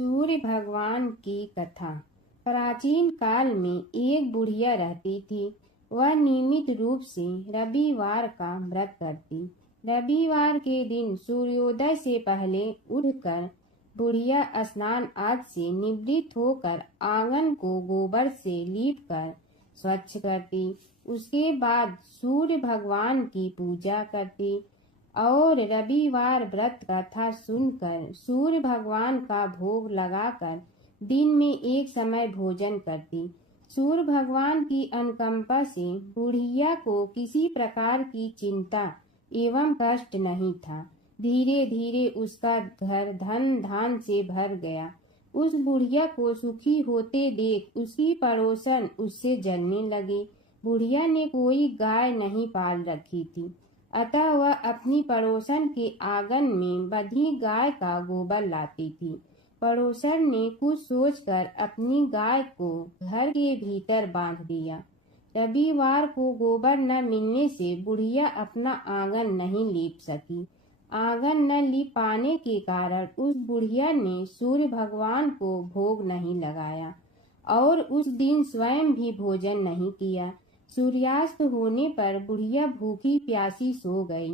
सूर्य भगवान की कथा। प्राचीन काल में एक बुढ़िया रहती थी। वह नियमित रूप से रविवार का व्रत करती। रविवार के दिन सूर्योदय से पहले उठकर बुढ़िया स्नान आदि से निवृत्त होकर आंगन को गोबर से लीपकर स्वच्छ करती। उसके बाद सूर्य भगवान की पूजा करती और रविवार व्रत कथा सुनकर सूर्य भगवान का भोग लगाकर दिन में एक समय भोजन करती। सूर्य भगवान की अनुकंपा से बुढ़िया को किसी प्रकार की चिंता एवं कष्ट नहीं था। धीरे धीरे उसका घर धन धान से भर गया। उस बुढ़िया को सुखी होते देख उसकी पड़ोसन उससे जलने लगी। बुढ़िया ने कोई गाय नहीं पाल रखी थी, अतः वह अपनी पड़ोसन के आंगन में बंधी गाय का गोबर लाती थी। पड़ोसन ने कुछ सोचकर अपनी गाय को घर के भीतर बांध दिया। रविवार को गोबर न मिलने से बुढ़िया अपना आंगन नहीं लीप सकी। आंगन न लीप पाने के कारण उस बुढ़िया ने सूर्य भगवान को भोग नहीं लगाया और उस दिन स्वयं भी भोजन नहीं किया। सूर्यास्त होने पर बुढ़िया भूखी प्यासी सो गई।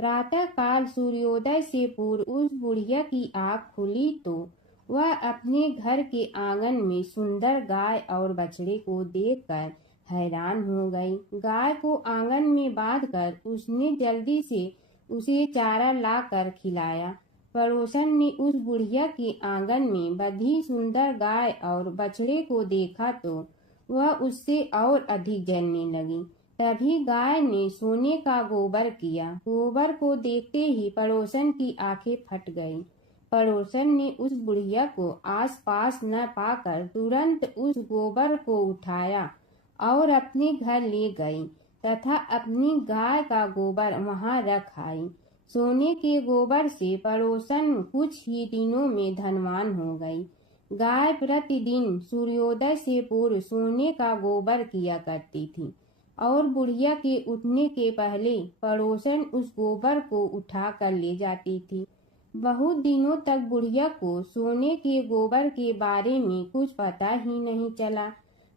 प्रातः काल सूर्योदय से पूर्व उस बुढ़िया की आँख खुली तो वह अपने घर के आंगन में सुंदर गाय और बछड़े को देखकर हैरान हो गई। गाय को आंगन में बांधकर उसने जल्दी से उसे चारा लाकर खिलाया। पड़ोसन ने उस बुढ़िया के आंगन में बंधी सुंदर गाय और बछड़े को देखा तो वह उससे और अधिक जलने लगी। तभी गाय ने सोने का गोबर किया। गोबर को देखते ही पड़ोसन की आंखें फट गईं। पड़ोसन ने उस बुढ़िया को आसपास न पाकर तुरंत उस गोबर को उठाया और अपने घर ले गई तथा अपनी गाय का गोबर वहां रख आई। सोने के गोबर से पड़ोसन कुछ ही दिनों में धनवान हो गई। गाय प्रतिदिन सूर्योदय से पूर्व सोने का गोबर किया करती थी और बुढ़िया के उठने के पहले पड़ोसन उस गोबर को उठा कर ले जाती थी। बहुत दिनों तक बुढ़िया को सोने के गोबर के बारे में कुछ पता ही नहीं चला।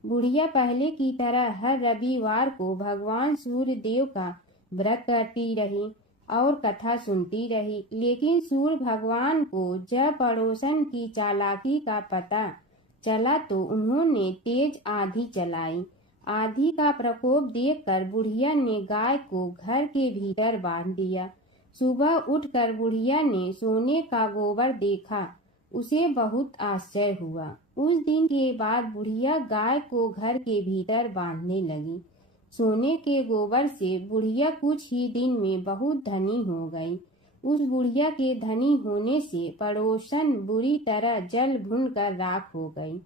बुढ़िया पहले की तरह हर रविवार को भगवान सूर्य देव का व्रत करती रही और कथा सुनती रही। लेकिन सूर्य भगवान को जब पड़ोसन की चालाकी का पता चला तो उन्होंने तेज आंधी चलाई। आंधी का प्रकोप देखकर बुढ़िया ने गाय को घर के भीतर बांध दिया। सुबह उठकर बुढ़िया ने सोने का गोबर देखा। उसे बहुत आश्चर्य हुआ। उस दिन के बाद बुढ़िया गाय को घर के भीतर बांधने लगी। सोने के गोबर से बुढ़िया कुछ ही दिन में बहुत धनी हो गई। उस बुढ़िया के धनी होने से पड़ोसन बुरी तरह जल भुन कर राख हो गई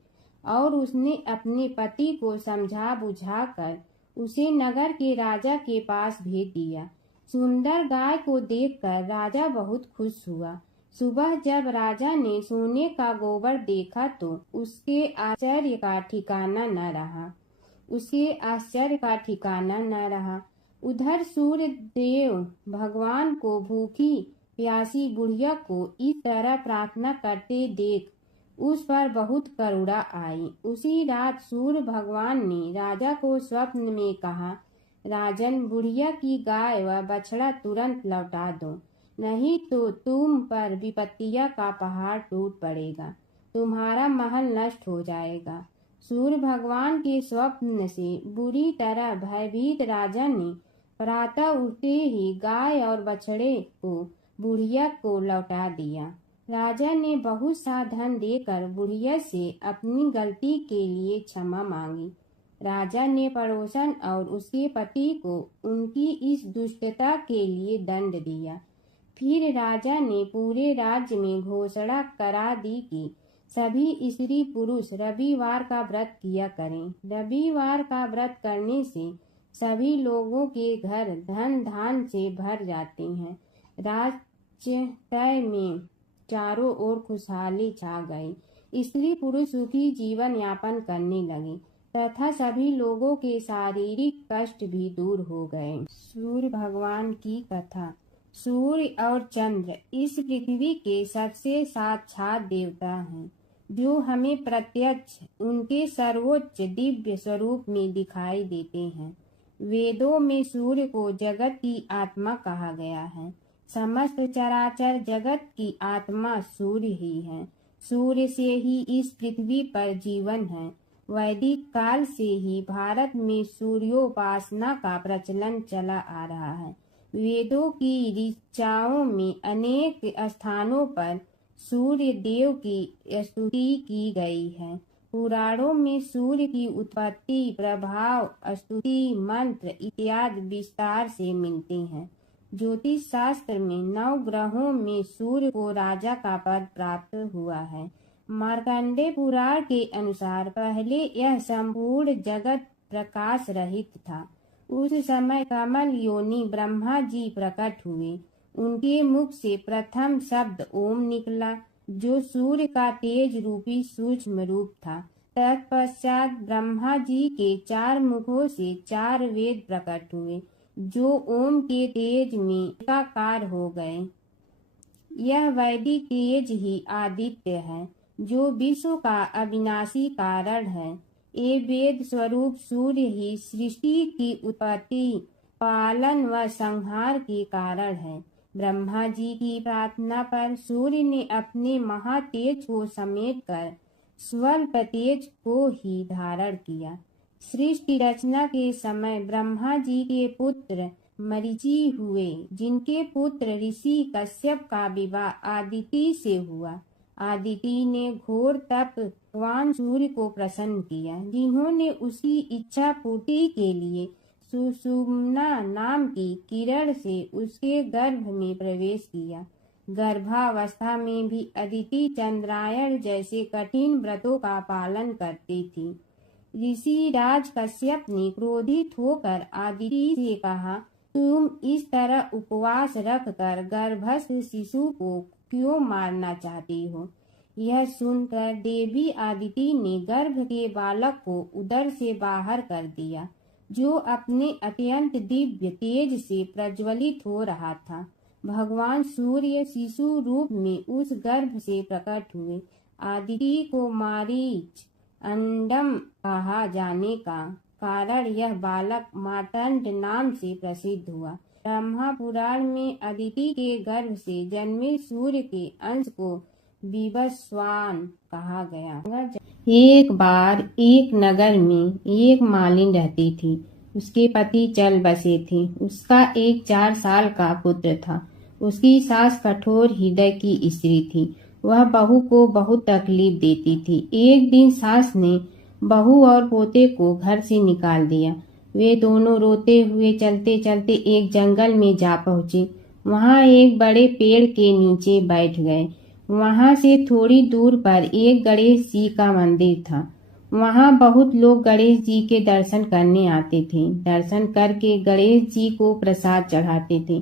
और उसने अपने पति को समझा बुझाकर उसे नगर के राजा के पास भेज दिया। सुंदर गाय को देखकर राजा बहुत खुश हुआ। सुबह जब राजा ने सोने का गोबर देखा तो उसके आश्चर्य का ठिकाना न रहा। उधर सूर्य देव भगवान को भूखी प्यासी बुढ़िया को इस तरह प्रार्थना करते देख उस पर बहुत करुणा आई। उसी रात सूर्य भगवान ने राजा को स्वप्न में कहा, राजन, बुढ़िया की गाय व बछड़ा तुरंत लौटा दो, नहीं तो तुम पर विपत्तियों का पहाड़ टूट पड़ेगा, तुम्हारा महल नष्ट हो जाएगा। सूर्य भगवान के स्वप्न से बुरी तरह भयभीत राजा ने प्रातः उठते ही गाय और बछड़े को बुढ़िया को लौटा दिया। राजा ने बहुत सा धन देकर बुढ़िया से अपनी गलती के लिए क्षमा मांगी। राजा ने पड़ोसन और उसके पति को उनकी इस दुष्टता के लिए दंड दिया। फिर राजा ने पूरे राज्य में घोषणा करा दी कि सभी स्त्री पुरुष रविवार का व्रत किया करें। रविवार का व्रत करने से सभी लोगों के घर धन धान से भर जाते हैं। राज्य तय में चारों ओर खुशहाली छा गई। स्त्री पुरुष सुखी जीवन यापन करने लगे तथा सभी लोगों के शारीरिक कष्ट भी दूर हो गए। सूर्य भगवान की कथा। सूर्य और चंद्र इस पृथ्वी के सबसे साक्षात देवता हैं। जो हमें प्रत्यक्ष उनके सर्वोच्च दिव्य स्वरूप में दिखाई देते हैं। वेदों में सूर्य को जगत की आत्मा कहा गया है। समस्त चराचर जगत की आत्मा सूर्य ही है। सूर्य से ही इस पृथ्वी पर जीवन है। वैदिक काल से ही भारत में सूर्योपासना का प्रचलन चला आ रहा है। वेदों की ऋचाओं में अनेक स्थानों पर सूर्य देव की स्तुति की गई है। पुराणों में सूर्य की उत्पत्ति, प्रभाव, स्तुति, मंत्र इत्यादि विस्तार से मिलते हैं। ज्योतिष शास्त्र में 9 ग्रहों में सूर्य को राजा का पद प्राप्त हुआ है। मार्कंडेय पुराण के अनुसार पहले यह संपूर्ण जगत प्रकाश रहित था। उस समय कमल योनि ब्रह्मा जी प्रकट हुए। उनके मुख से प्रथम शब्द ओम निकला, जो सूर्य का तेज रूपी सूक्ष्म रूप था। तत्पश्चात ब्रह्मा जी के 4 मुखों से 4 वेद प्रकट हुए, जो ओम के तेज में एकाकार हो गए। यह वैदिक तेज ही आदित्य है, जो विश्व का अविनाशी कारण है। ये वेद स्वरूप सूर्य ही सृष्टि की उत्पत्ति, पालन व संहार के कारण है। ब्रह्मा जी की प्रार्थना पर सूर्य ने अपने महातेज को समेटकर स्वल्प तेज को ही धारण किया। सृष्टि रचना के समय ब्रह्मा जी के पुत्र मरीचि हुए, जिनके पुत्र ऋषि कश्यप का विवाह आदिति से हुआ। आदिति ने घोर तप भगवान सूर्य को प्रसन्न किया, जिन्होंने उसकी इच्छा पूर्ति के लिए सुषुम्ना नाम की किरण से उसके गर्भ में प्रवेश किया। गर्भावस्था में भी अदिति चंद्रायण जैसे कठिन व्रतों का पालन करती थी। ऋषि राज कश्यप ने क्रोधित होकर आदिति से कहा, तुम इस तरह उपवास रखकर गर्भस्थ शिशु को क्यों मारना चाहती हो? यह सुनकर देवी आदिति ने गर्भ के बालक को उदर से बाहर कर दिया, जो अपने अत्यंत दिव्य तेज से प्रज्वलित हो रहा था। भगवान सूर्य शिशु रूप में उस गर्भ से प्रकट हुए। आदिति को मारीच अंडम कहा जाने का कारण यह बालक मार्तंड नाम से प्रसिद्ध हुआ। ब्रह्मा पुराण में अदिति के गर्भ से जन्मे सूर्य के अंश को विवस्वान कहा गया। एक बार एक नगर में एक मालिन रहती थी। उसके पति चल बसे थे। उसका एक 4 साल का पुत्र था। उसकी सास कठोर हृदय की स्त्री थी। वह बहू को बहुत तकलीफ देती थी। एक दिन सास ने बहू और पोते को घर से निकाल दिया। वे दोनों रोते हुए चलते चलते एक जंगल में जा पहुँचे। वहाँ एक बड़े पेड़ के नीचे बैठ गए। वहाँ से थोड़ी दूर पर एक गणेश जी का मंदिर था। वहाँ बहुत लोग गणेश जी के दर्शन करने आते थे। दर्शन करके गणेश जी को प्रसाद चढ़ाते थे।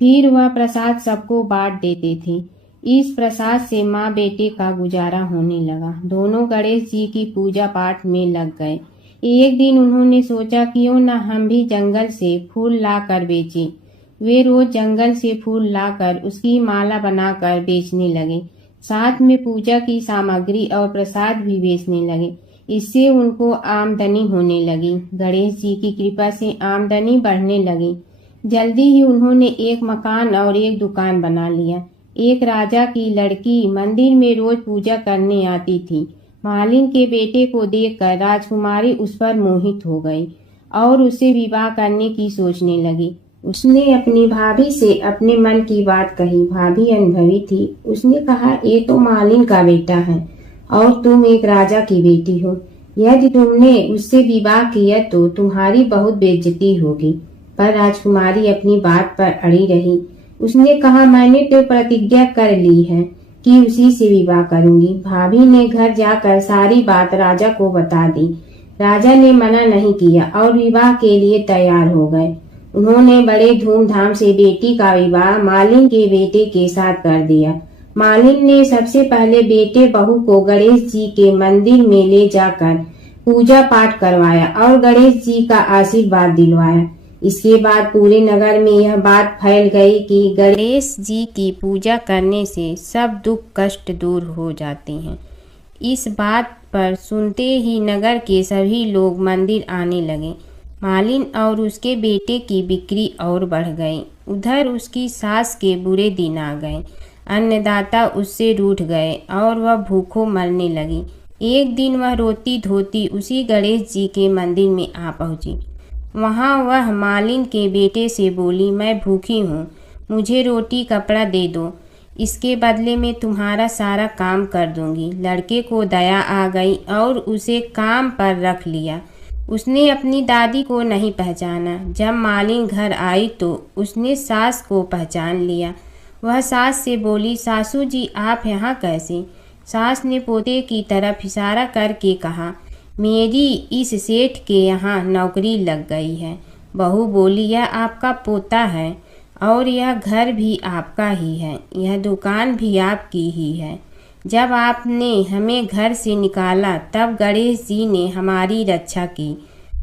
फिर वह प्रसाद सबको बांट देते थे। इस प्रसाद से माँ बेटे का गुजारा होने लगा। दोनों गणेश जी की पूजा पाठ में लग गए। एक दिन उन्होंने सोचा, क्यों न हम भी जंगल से फूल ला कर बेचें। वे रोज जंगल से फूल लाकर उसकी माला बनाकर बेचने लगे। साथ में पूजा की सामग्री और प्रसाद भी बेचने लगे। इससे उनको आमदनी होने लगी। गणेश जी की कृपा से आमदनी बढ़ने लगी। जल्दी ही उन्होंने एक मकान और एक दुकान बना लिया। एक राजा की लड़की मंदिर में रोज पूजा करने आती थी। मालिन के बेटे को देखकर राजकुमारी उस पर मोहित हो गई और उससे विवाह करने की सोचने लगी। उसने अपनी भाभी से अपने मन की बात कही। भाभी अनुभवी थी। उसने कहा, ये तो मालिन का बेटा है और तुम एक राजा की बेटी हो। यदि तुमने उससे विवाह किया तो तुम्हारी बहुत बेइज्जती होगी। पर राजकुमारी अपनी बात पर अड़ी रही। उसने कहा, मैंने तो प्रतिज्ञा कर ली है कि उसी से विवाह करूंगी। भाभी ने घर जाकर सारी बात राजा को बता दी। राजा ने मना नहीं किया और विवाह के लिए तैयार हो गए। उन्होंने बड़े धूमधाम से बेटी का विवाह मालिन के बेटे के साथ कर दिया। मालिन ने सबसे पहले बेटे बहू को गणेश जी के मंदिर में ले जाकर पूजा पाठ करवाया और गणेश जी का आशीर्वाद दिलवाया। इसके बाद पूरे नगर में यह बात फैल गई कि गणेश जी की पूजा करने से सब दुख कष्ट दूर हो जाते हैं। इस बात पर सुनते ही नगर के सभी लोग मंदिर आने लगे। मालिन और उसके बेटे की बिक्री और बढ़ गई। उधर उसकी सास के बुरे दिन आ गए। अन्नदाता उससे रूठ गए और वह भूखों मरने लगी। एक दिन वह रोती धोती उसी गणेश जी के मंदिर में आ पहुंची। वहां वह मालिन के बेटे से बोली, मैं भूखी हूँ, मुझे रोटी कपड़ा दे दो, इसके बदले में तुम्हारा सारा काम कर दूंगी। लड़के को दया आ गई और उसे काम पर रख लिया। उसने अपनी दादी को नहीं पहचाना। जब मालिन घर आई तो उसने सास को पहचान लिया। वह सास से बोली, सासू जी आप यहाँ कैसे? सास ने पोते की तरफ इशारा करके कहा, मेरी इस सेठ के यहाँ नौकरी लग गई है। बहू बोली, यह आपका पोता है और यह घर भी आपका ही है, यह दुकान भी आपकी ही है। जब आपने हमें घर से निकाला तब गणेश जी ने हमारी रक्षा की।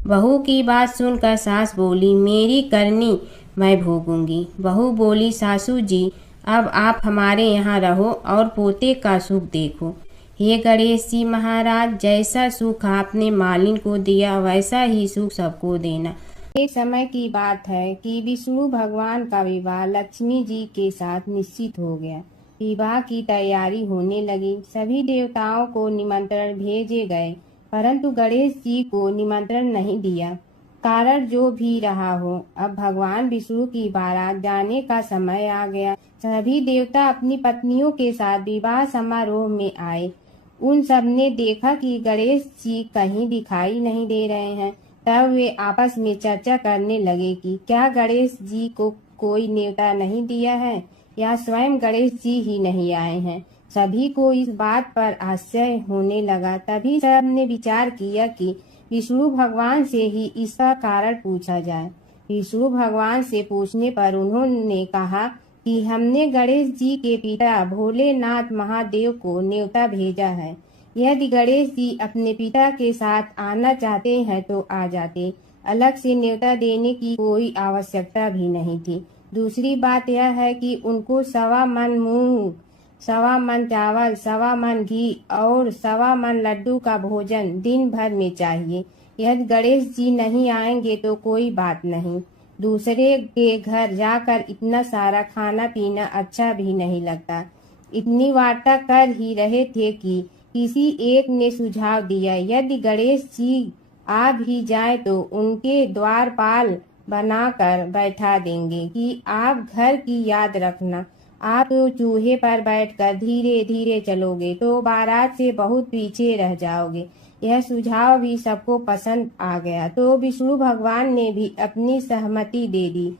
बहू की बात सुनकर सास बोली, मेरी करनी मैं भोगूंगी। बहू बोली, सासू जी अब आप हमारे यहाँ रहो और पोते का सुख देखो। हे गणेश जी महाराज, जैसा सुख आपने मालिन को दिया वैसा ही सुख सबको देना। एक समय की बात है कि विष्णु भगवान का विवाह लक्ष्मी जी के साथ निश्चित हो गया। विवाह की तैयारी होने लगी। सभी देवताओं को निमंत्रण भेजे गए, परंतु गणेश जी को निमंत्रण नहीं दिया। कारण जो भी रहा हो, अब भगवान विष्णु की बारात जाने का समय आ गया। सभी देवता अपनी पत्नियों के साथ विवाह समारोह में आए। उन सब ने देखा कि गणेश जी कहीं दिखाई नहीं दे रहे हैं। तब वे आपस में चर्चा करने लगे कि क्या गणेश जी को कोई न्योता नहीं दिया है या स्वयं गणेश जी ही नहीं आए हैं। सभी को इस बात पर आश्चर्य होने लगा। तभी सब ने विचार किया कि विष्णु भगवान से ही इसका कारण पूछा जाए। विष्णु भगवान से पूछने पर उन्होंने कहा कि हमने गणेश जी के पिता भोलेनाथ महादेव को न्योता भेजा है। यदि गणेश जी अपने पिता के साथ आना चाहते हैं तो आ जाते, अलग से न्योता देने की कोई आवश्यकता भी नहीं थी। दूसरी बात यह है कि उनको 1.25 मन मूंग, 1.25 मन चावल, 1.25 मन घी और 1.25 मन लड्डू का भोजन दिन भर में चाहिए। यदि गणेश जी नहीं आएंगे तो कोई बात नहीं, दूसरे के घर जाकर इतना सारा खाना पीना अच्छा भी नहीं लगता। इतनी वार्ता कर ही रहे थे कि किसी एक ने सुझाव दिया, यदि गणेश जी आ भी जाए तो उनके द्वारपाल बनाकर बैठा देंगे कि आप घर की याद रखना। आप तो चूहे पर बैठकर धीरे धीरे चलोगे तो बारात से बहुत पीछे रह जाओगे। यह सुझाव भी सबको पसंद आ गया तो विष्णु भगवान ने भी अपनी सहमति दे दी।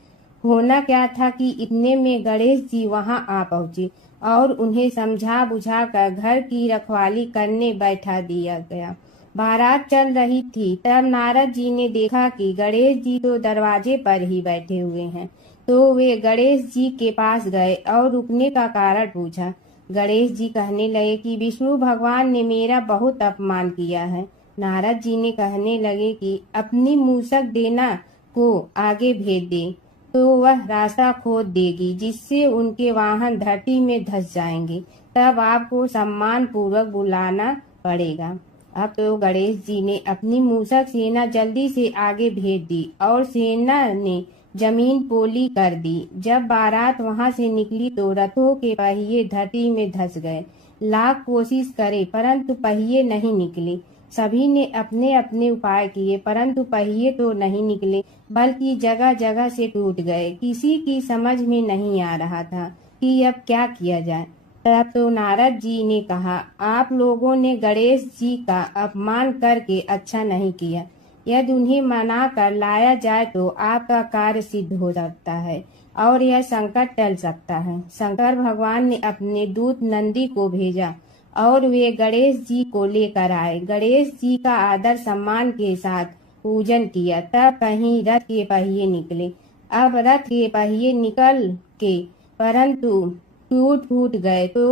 होना क्या था कि इतने में गणेश जी वहां आ पहुंचे और उन्हें समझा बुझा कर घर की रखवाली करने बैठा दिया गया। बारात चल रही थी तब नारद जी ने देखा कि गणेश जी तो दरवाजे पर ही बैठे हुए हैं, तो वे गणेश जी के पास गए और रुकने का कारण पूछा। गणेश जी कहने लगे कि विष्णु भगवान ने मेरा बहुत अपमान किया है। नारद जी ने कहने लगे कि अपनी मूसक देना को आगे भेज दे तो वह रास्ता खोद देगी, जिससे उनके वाहन धरती में धंस जाएंगे। तब आपको सम्मान पूर्वक बुलाना पड़ेगा। अब तो गणेश जी ने अपनी मूसक सेना जल्दी से आगे भेज दी और सेना ने जमीन पोली कर दी। जब बारात वहां से निकली तो रथों के पहिए धरती में धंस गए। लाख कोशिश करे परंतु पहिए नहीं निकले। सभी ने अपने अपने उपाय किए परंतु पहिए तो नहीं निकले, बल्कि जगह जगह से टूट गए। किसी की समझ में नहीं आ रहा था कि अब क्या किया जाए। तब तो नारद जी ने कहा, आप लोगों ने गणेश जी का अपमान करके अच्छा नहीं किया। यदि उन्हें मना कर लाया जाए तो आपका कार्य सिद्ध हो सकता है और यह संकट टल सकता है। शंकर भगवान ने अपने दूत नंदी को भेजा और वे गणेश जी को लेकर आए। गणेश जी का आदर सम्मान के साथ पूजन किया। तब कहीं रथ के पहिए निकले। अब रथ के पहिए निकल के परंतु टूट फूट गए तो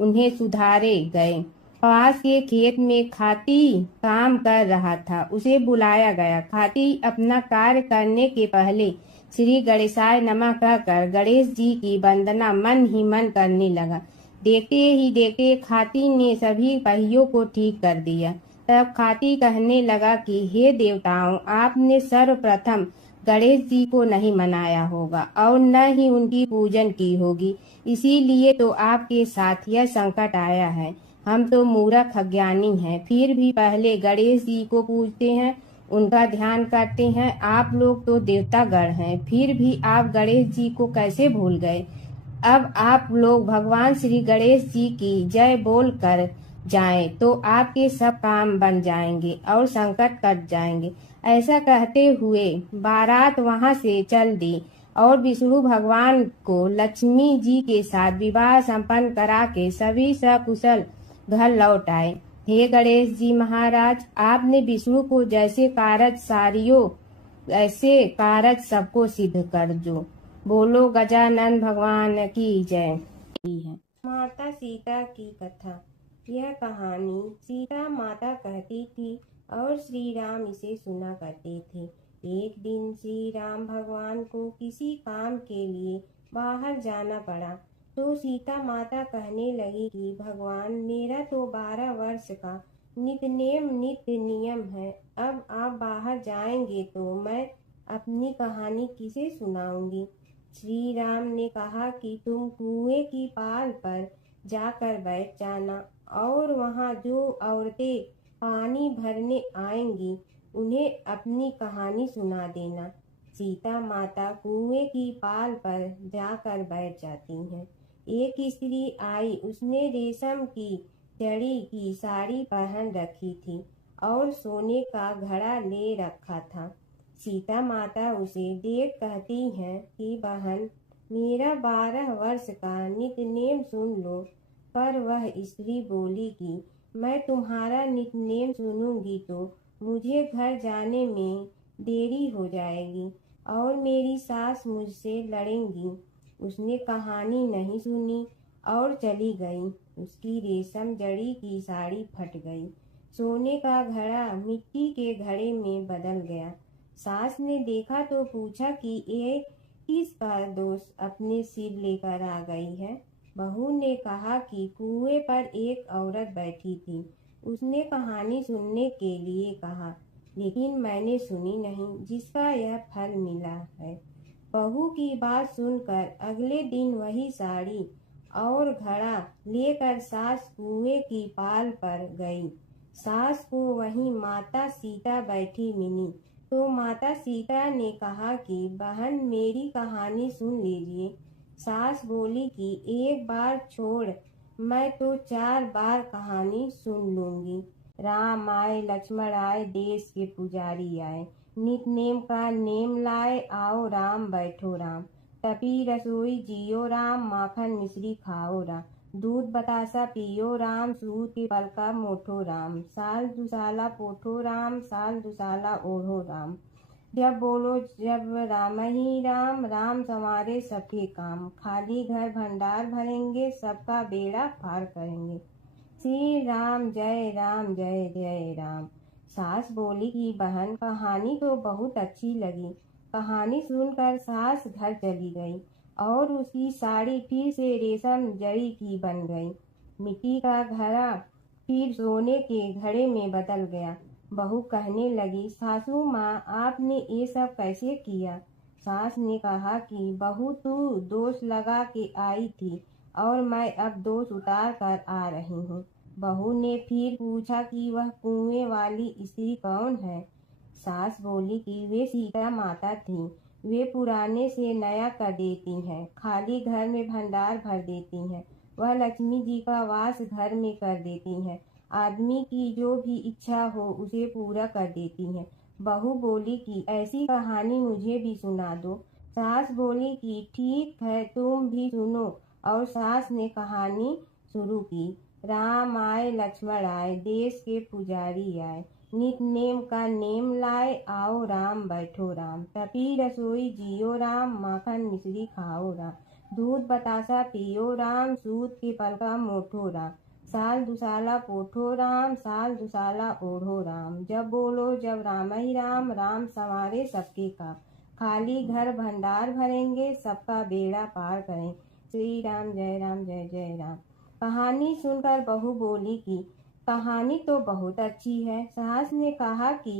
उन्हें सुधारे गए। पास के खेत में खाती काम कर रहा था, उसे बुलाया गया। खाती अपना कार्य करने के पहले श्री गणेशाय नमः कहकर गणेश जी की वंदना मन ही मन करने लगा। देखते ही देखते खाती ने सभी पहियों को ठीक कर दिया। तब खाती कहने लगा कि हे देवताओं, आपने सर्वप्रथम गणेश जी को नहीं मनाया होगा और न ही उनकी पूजन की होगी, इसीलिए तो आपके साथ यह संकट आया है। हम तो मूर्ख अज्ञानी हैं, फिर भी पहले गणेश जी को पूजते हैं, उनका ध्यान करते हैं। आप लोग तो देवतागण हैं, फिर भी आप गणेश जी को कैसे भूल गए? अब आप लोग भगवान श्री गणेश जी की जय बोल कर जाएं तो आपके सब काम बन जाएंगे और संकट कट जाएंगे। ऐसा कहते हुए बारात वहां से चल दी और विष्णु भगवान को लक्ष्मी जी के साथ विवाह संपन्न करा के सभी सकुशल घर लौट आए। हे गणेश जी महाराज, आपने विष्णु को जैसे कारज सारियो ऐसे कारज सबको सिद्ध कर जो। बोलो गजानन भगवान की जय। है माता सीता की कथा। यह कहानी सीता माता कहती थी और श्री राम इसे सुना करते थे। एक दिन श्री राम भगवान को किसी काम के लिए बाहर जाना पड़ा तो सीता माता कहने लगी कि भगवान, मेरा तो 12 वर्ष का नित्य नियम है। अब आप बाहर जाएंगे तो मैं अपनी कहानी किसे सुनाऊंगी? श्री राम ने कहा कि तुम कुएं की पाल पर जाकर बैठ जाना और वहां जो औरतें पानी भरने आएंगी उन्हें अपनी कहानी सुना देना। सीता माता कुएं की पाल पर जाकर बैठ जाती हैं। एक स्त्री आई, उसने रेशम की जड़ी की साड़ी पहन रखी थी और सोने का घड़ा ले रखा था। सीता माता उसे देख कहती हैं कि बहन, मेरा 12 वर्ष का नित्य नेम सुन लो। पर वह स्त्री बोली कि मैं तुम्हारा नित्य नेम सुनूंगी तो मुझे घर जाने में देरी हो जाएगी और मेरी सास मुझसे लड़ेंगी। उसने कहानी नहीं सुनी और चली गई। उसकी रेशम जड़ी की साड़ी फट गई, सोने का घड़ा मिट्टी के घड़े में बदल गया। सास ने देखा तो पूछा कि ये किसका दोष अपने सिर लेकर आ गई है? बहू ने कहा कि कुएं पर एक औरत बैठी थी, उसने कहानी सुनने के लिए कहा, लेकिन मैंने सुनी नहीं, जिसका यह फल मिला है। बहू की बात सुनकर अगले दिन वही साड़ी और घड़ा लेकर सास कुएं की पाल पर गई। सास को वहीं माता सीता बैठी मिली तो माता सीता ने कहा कि बहन, मेरी कहानी सुन लीजिए। सास बोली कि एक बार छोड़, मैं तो 4 बार कहानी सुन लूंगी। राम आए लक्ष्मण आए, देश के पुजारी आए, नित नेम का नेम लाए, आओ राम बैठो राम, तपी रसोई जियो राम, माखन मिश्री खाओ राम, दूध बतासा पियो राम, सूत के पल का मोठो राम, साल दुसाला पोठो राम, साल दुसाला ओढ़ो राम। जब बोलो जब राम ही राम, राम संवारे सबके काम, खाली घर भंडार भरेंगे, सबका बेड़ा पार करेंगे। श्री राम जय जय राम। सास बोली कि बहन, कहानी तो बहुत अच्छी लगी। कहानी सुनकर सास घर चली गई और उसकी साड़ी फिर से रेशम जड़ी की बन गई। मिट्टी का घड़ा फिर सोने के घड़े में बदल गया। बहू कहने लगी, सासू माँ, आपने ये सब कैसे किया? सास ने कहा कि बहू, तू दोष लगा के आई थी और मैं अब दोष उतार कर आ रही हूँ। बहू ने फिर पूछा कि वह कुएं वाली स्त्री कौन है? सास बोली कि वे सीता माता थी। वे पुराने से नया कर देती हैं, खाली घर में भंडार भर देती हैं। वह लक्ष्मी जी का वास घर में कर देती हैं, आदमी की जो भी इच्छा हो उसे पूरा कर देती हैं। बहू बोली कि ऐसी कहानी मुझे भी सुना दो। सास बोली कि ठीक है, तुम भी सुनो। और सास ने कहानी शुरू की। राम आए लक्ष्मण आए, देश के पुजारी आए, नित नेम का नेम लाए, आओ राम बैठो राम, तपी रसोई जियो राम, माखन मिश्री खाओ राम, दूध बतासा पियो राम, सूत के पल का मोठो राम, साल दुसाला पोठो राम, साल दुसाला ओढ़ो राम। जब बोलो जब राम ही राम, राम संवारे सबके काम, खाली घर भंडार भरेंगे, सबका बेड़ा पार करें। श्री राम जय जय राम। कहानी सुनकर बहू बोली कि कहानी तो बहुत अच्छी है। सास ने कहा कि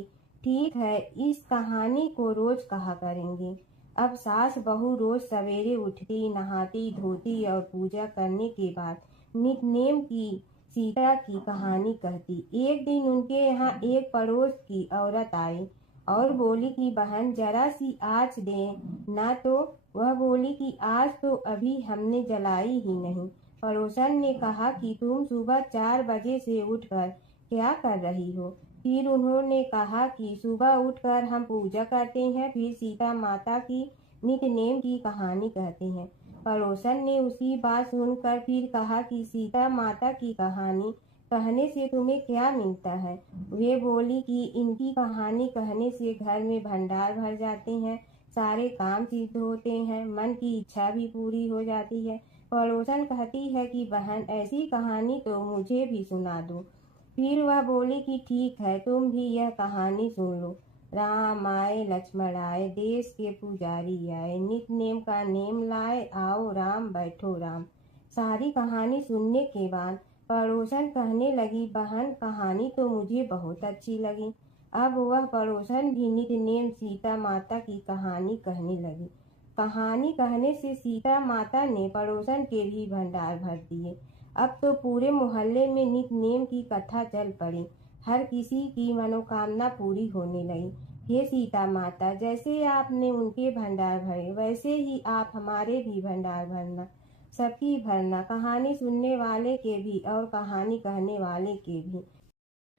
ठीक है, इस कहानी को रोज कहा करेंगे। अब सास बहू रोज सवेरे उठती, नहाती धोती और पूजा करने के बाद नितनेम की सीता की कहानी कहती। एक दिन उनके यहाँ एक पड़ोस की औरत आई और बोली कि बहन जरा सी आँच दे ना। तो वह बोली कि आज तो अभी हमने जलाई ही नहीं। पड़ोसन ने कहा कि तुम सुबह 4 बजे से उठकर क्या कर रही हो? फिर उन्होंने कहा कि सुबह उठकर हम पूजा करते हैं, फिर सीता माता की नितनेम की कहानी कहते हैं। पड़ोसन ने उसकी बात सुनकर फिर कहा कि सीता माता की कहानी कहने से तुम्हें क्या मिलता है? वे बोली कि इनकी कहानी कहने से घर में भंडार भर जाते हैं, सारे काम सिद्ध होते हैं, मन की इच्छा भी पूरी हो जाती है। पड़ोसन कहती है कि बहन ऐसी कहानी तो मुझे भी सुना दो। फिर वह बोली कि ठीक है, तुम भी यह कहानी सुन लो। राम आए लक्ष्मण आए, देश के पुजारी आए, नित नेम का नेम लाए, आओ राम बैठो राम। सारी कहानी सुनने के बाद पड़ोसन कहने लगी बहन कहानी तो मुझे बहुत अच्छी लगी। अब वह पड़ोसन भी नित नेम सीता माता की कहानी कहने लगी। कहानी कहने से सीता माता ने पड़ोसन के भी भंडार भर दिए। अब तो पूरे मोहल्ले में नित नेम की कथा चल पड़ी। हर किसी की मनोकामना पूरी होने लगी। हे सीता माता, जैसे आपने उनके भंडार भरे वैसे ही आप हमारे भी भंडार भरना, सबकी भरना, कहानी सुनने वाले के भी और कहानी कहने वाले के भी।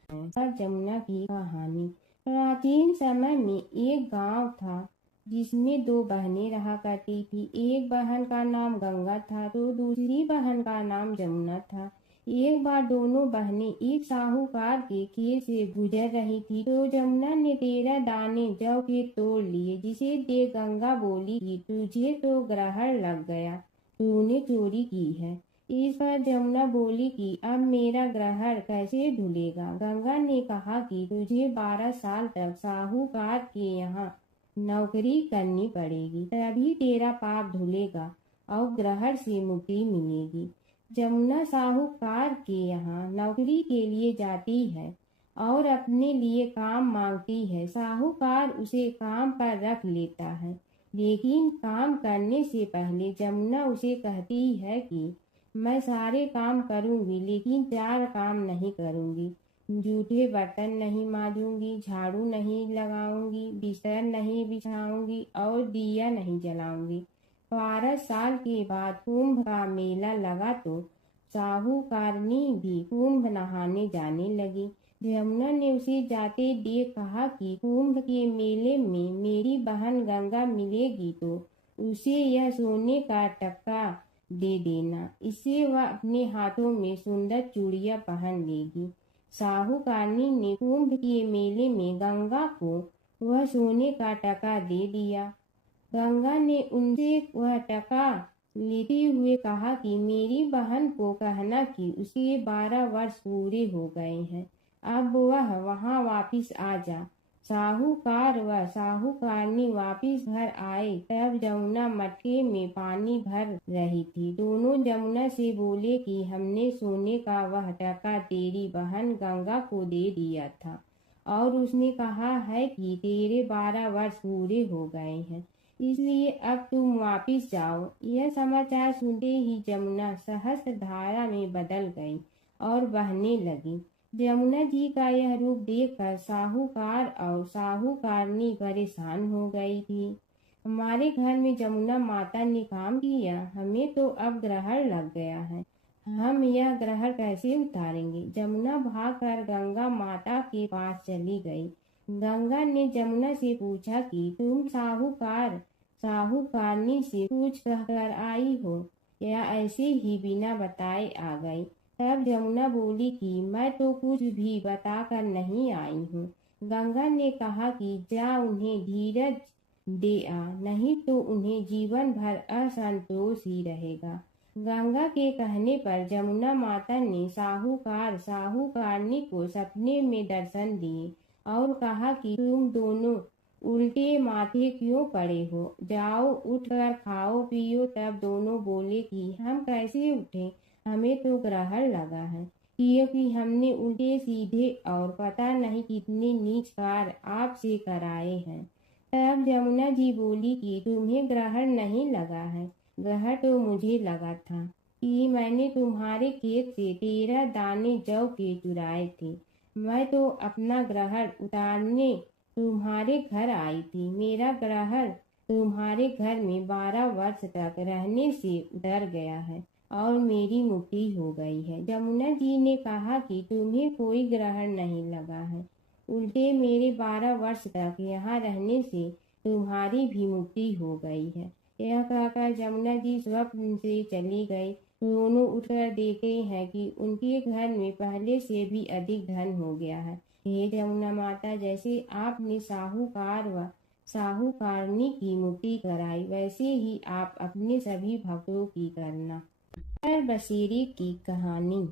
और जमुना की कहानी। प्राचीन समय में एक गांव था जिसमें दो बहनें रहा करती थी। एक बहन का नाम गंगा था तो दूसरी बहन का नाम जमुना था। एक बार दोनों बहनें एक साहूकार के खेत से गुजर रही थी तो जमुना ने 13 दाने जौ के तोड़ लिए, जिसे देख गंगा बोली कि तुझे तो ग्रहण लग गया, तूने चोरी की है। इस पर जमुना बोली कि अब मेरा ग्रहण कैसे धुलेगा। गंगा ने कहा कि तुझे 12 साल तक साहूकार के यहाँ नौकरी करनी पड़ेगी, तभी तेरा पाप धुलेगा और ग्रहण से मुक्ति मिलेगी। जमुना साहूकार के यहाँ नौकरी के लिए जाती है और अपने लिए काम मांगती है। साहूकार उसे काम पर रख लेता है, लेकिन काम करने से पहले जमुना उसे कहती है कि मैं सारे काम करूंगी लेकिन 4 काम नहीं करूंगी। जूठे बर्तन नहीं मांजूंगी, झाड़ू नहीं लगाऊंगी, बिस्तर नहीं बिछाऊंगी और दिया नहीं जलाऊंगी। 12 साल के बाद कुंभ का मेला लगा तो साहूकारनी भी कुंभ नहाने जाने लगी। यमुना ने उसे जाते देख कहा कि कुंभ के मेले में मेरी बहन गंगा मिलेगी तो उसे यह सोने का टक्का दे देना, इससे वह अपने हाथों में सुंदर चूड़ियां पहन लेगी। साहूकारनी ने कुंभ के मेले में गंगा को वह सोने का टका दे दिया। गंगा ने उनसे वह टका लेते हुए कहा कि मेरी बहन को कहना कि उसके 12 वर्ष पूरे हो गए हैं, अब वह वहां वापिस आ जा। साहूकार व साहूकारनी वापिस घर आए तब जमुना मटके में पानी भर रही थी। दोनों जमुना से बोले कि हमने सोने का वह टका तेरी बहन गंगा को दे दिया था और उसने कहा है कि तेरे 12 वर्ष पूरे हो गए हैं, इसलिए अब तुम वापिस जाओ। यह समाचार सुनते ही जमुना सहस्त्र धारा में बदल गई और बहने लगी। जमुना जी का यह रूप देखकर साहूकार और साहूकारनी परेशान हो गई थी। हमारे घर में जमुना माता ने काम किया, हमें तो अब ग्रहण लग गया है, हम यह ग्रहण कैसे उतारेंगे। जमुना भागकर गंगा माता के पास चली गई। गंगा ने जमुना से पूछा कि तुम साहूकारनी से कुछ कहकर आई हो या ऐसे ही बिना बताए आ गई। तब जमुना बोली कि मैं तो कुछ भी बताकर नहीं आई हूँ। गंगा ने कहा कि जा उन्हें धीरज दे आ, नहीं तो उन्हें जीवन भर असंतोष ही रहेगा। गंगा के कहने पर जमुना माता ने साहूकारनी को सपने में दर्शन दिए और कहा कि तुम दोनों उल्टे माथे क्यों पड़े हो, जाओ उठकर खाओ पियो। तब दोनों बोले कि हम कैसे उठें, हमें तो ग्रहण लगा है, क्योंकि हमने उल्टे सीधे और पता नहीं कितने नीच कार्य आपसे कराए हैं। तब जमुना जी बोली कि तुम्हें ग्रहण नहीं लगा है, ग्रहण तो मुझे लगा था कि मैंने तुम्हारे खेत से 13 दाने जौ के चुराए थे। मैं तो अपना ग्रहण उतारने तुम्हारे घर आई थी। मेरा ग्रहण तुम्हारे घर में 12 वर्ष तक रहने से उतर गया है और मेरी मुक्ति हो गई है। जमुना जी ने कहा कि तुम्हें कोई ग्रहण नहीं लगा है, उल्टे मेरे 12 वर्ष तक यहाँ रहने से तुम्हारी भी मुक्ति हो गई है। यह कहकर जमुना जी स्वप्न से चली गई। दोनों उठकर देखते हैं कि उनके घर में पहले से भी अधिक धन हो गया है। हे जमुना माता, जैसे आपने साहूकार व साहूकारनी की मुक्ति कराई, वैसे ही आप अपने सभी भक्तों की करना। नगर बसेरे की कहानी।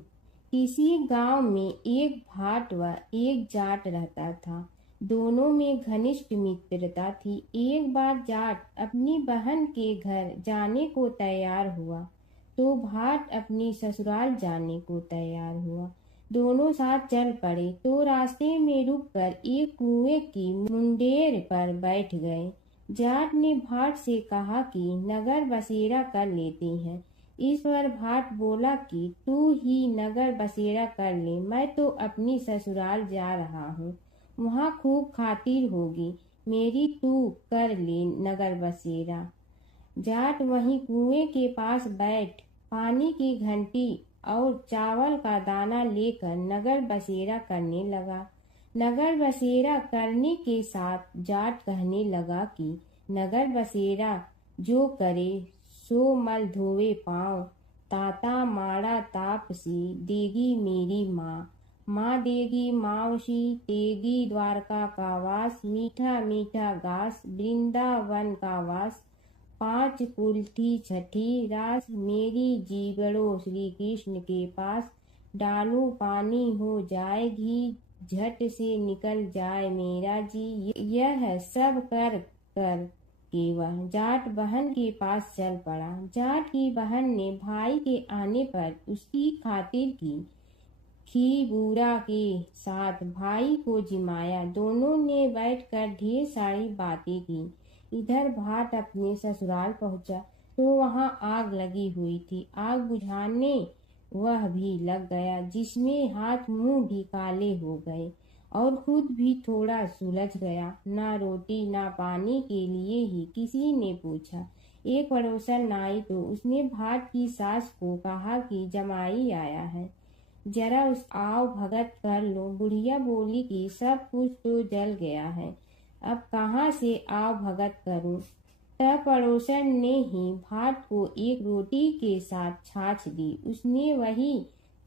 किसी गांव में एक भाट व एक जाट रहता था। दोनों में घनिष्ठ मित्रता थी। एक बार जाट अपनी बहन के घर जाने को तैयार हुआ तो भाट अपनी ससुराल जाने को तैयार हुआ। दोनों साथ चल पड़े तो रास्ते में रुककर एक कुएं की मुंडेर पर बैठ गए। जाट ने भाट से कहा कि नगर बसेरा कर लेते हैं। इस पर भाट बोला कि तू ही नगर बसेरा कर ले, मैं तो अपनी ससुराल जा रहा हूँ, वहाँ खूब खातिर होगी मेरी, तू कर ले नगर बसेरा। जाट वहीं कुएं के पास बैठ पानी की घंटी और चावल का दाना लेकर नगर बसेरा करने लगा। नगर बसेरा करने के साथ जाट कहने लगा कि नगर बसेरा जो करे सो मल धोवे पाँव, ताता माड़ा तापसी देगी मेरी माँ, माँ देगी मावशी तेगी द्वारका का वास, मीठा मीठा घास वृंदावन का वास, 5 कुल्ठी छठी रास मेरी जीवड़ो श्री कृष्ण के पास, डालू पानी हो जाए घी झट से निकल जाए मेरा जी। यह सब कर कर के वह जाट बहन के पास चल पड़ा। जाट की बहन ने भाई के आने पर उसकी खातिर की। खी बूरा के साथ भाई को जिमाया। दोनों ने बैठकर ढेर सारी बातें की। इधर भाट अपने ससुराल पहुंचा तो वहां आग लगी हुई थी। आग बुझाने वह भी लग गया, जिसमें हाथ मुंह भी काले हो गए और खुद भी थोड़ा सुलझ गया। ना रोटी ना पानी के लिए ही किसी ने पूछा। एक पड़ोसन आई तो उसने भाट की सास को कहा कि जमाई आया है, जरा उस आओ भगत कर लो। बुढ़िया बोली कि सब कुछ तो जल गया है, अब कहाँ से आओ भगत करूं। तब पड़ोसन ने ही भाट को एक रोटी के साथ छाछ दी। उसने वही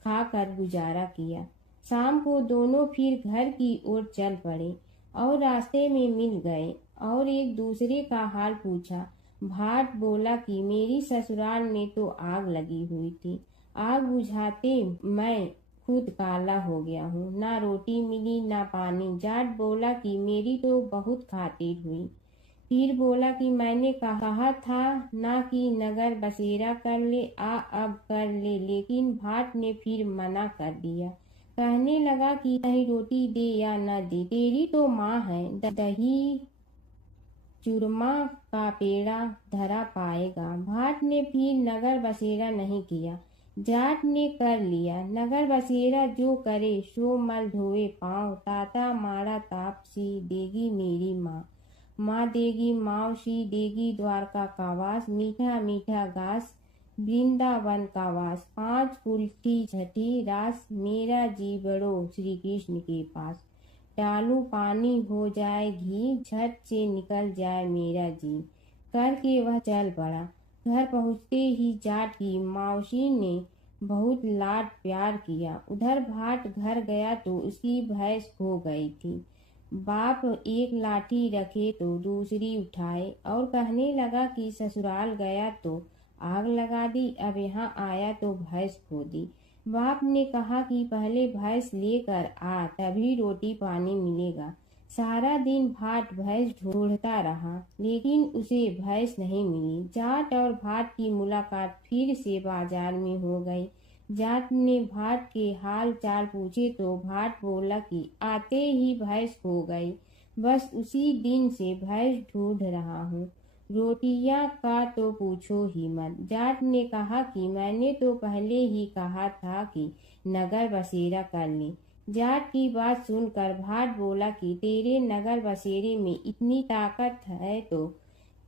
खाकर गुजारा किया। शाम को दोनों फिर घर की ओर चल पड़े और रास्ते में मिल गए और एक दूसरे का हाल पूछा। भाट बोला कि मेरी ससुराल में तो आग लगी हुई थी, आग बुझाते मैं खुद काला हो गया हूँ, ना रोटी मिली ना पानी। जाट बोला कि मेरी तो बहुत खातिर हुई। फिर बोला कि मैंने कहा था ना कि नगर बसेरा कर ले, अब कर ले, लेकिन भाट ने फिर मना कर दिया। कहने लगा कि चाहे रोटी दे या न दे, तेरी तो माँ है, दही चूरमा का पेड़ा धरा पाएगा। भाट ने फिर नगर बसेरा नहीं किया। जाट ने कर लिया नगर बसेरा। जो करे सो मल धोए पाँव, ताता माड़ा तापसी देगी मेरी माँ, माँ देगी मावशी देगी द्वारका का वास, मीठा मीठा घास वृंदावन का वास, 5 कुल्ठी छठी रास मेरा जीवड़ो श्री कृष्ण के पास, डालू पानी हो जाए घी झट से निकल जाए मेरा जी। करके वह चल पड़ा। घर पहुँचते ही जाट की मावशी ने बहुत लाड प्यार किया। उधर भाट घर गया तो उसकी भैंस खो गई थी। बाप एक लाठी रखे तो दूसरी उठाए और कहने लगा कि ससुराल गया तो आग लगा दी, अब यहाँ आया तो भैंस खो दी। बाप ने कहा कि पहले भैंस लेकर आ, तभी रोटी पानी मिलेगा। सारा दिन भाट भैंस ढूंढता रहा, लेकिन उसे भैंस नहीं मिली। जाट और भाट की मुलाकात फिर से बाजार में हो गई। जाट ने भाट के हाल चाल पूछे तो भाट बोला कि आते ही भैंस खो गई, बस उसी दिन से भैंस ढूंढ रहा हूँ। रोटियां का तो पूछो ही मत। जाट ने कहा कि मैंने तो पहले ही कहा था कि नगर बसेरा कर ले। जाट की बात सुनकर भाट बोला कि तेरे नगर बसेरे में इतनी ताकत है तो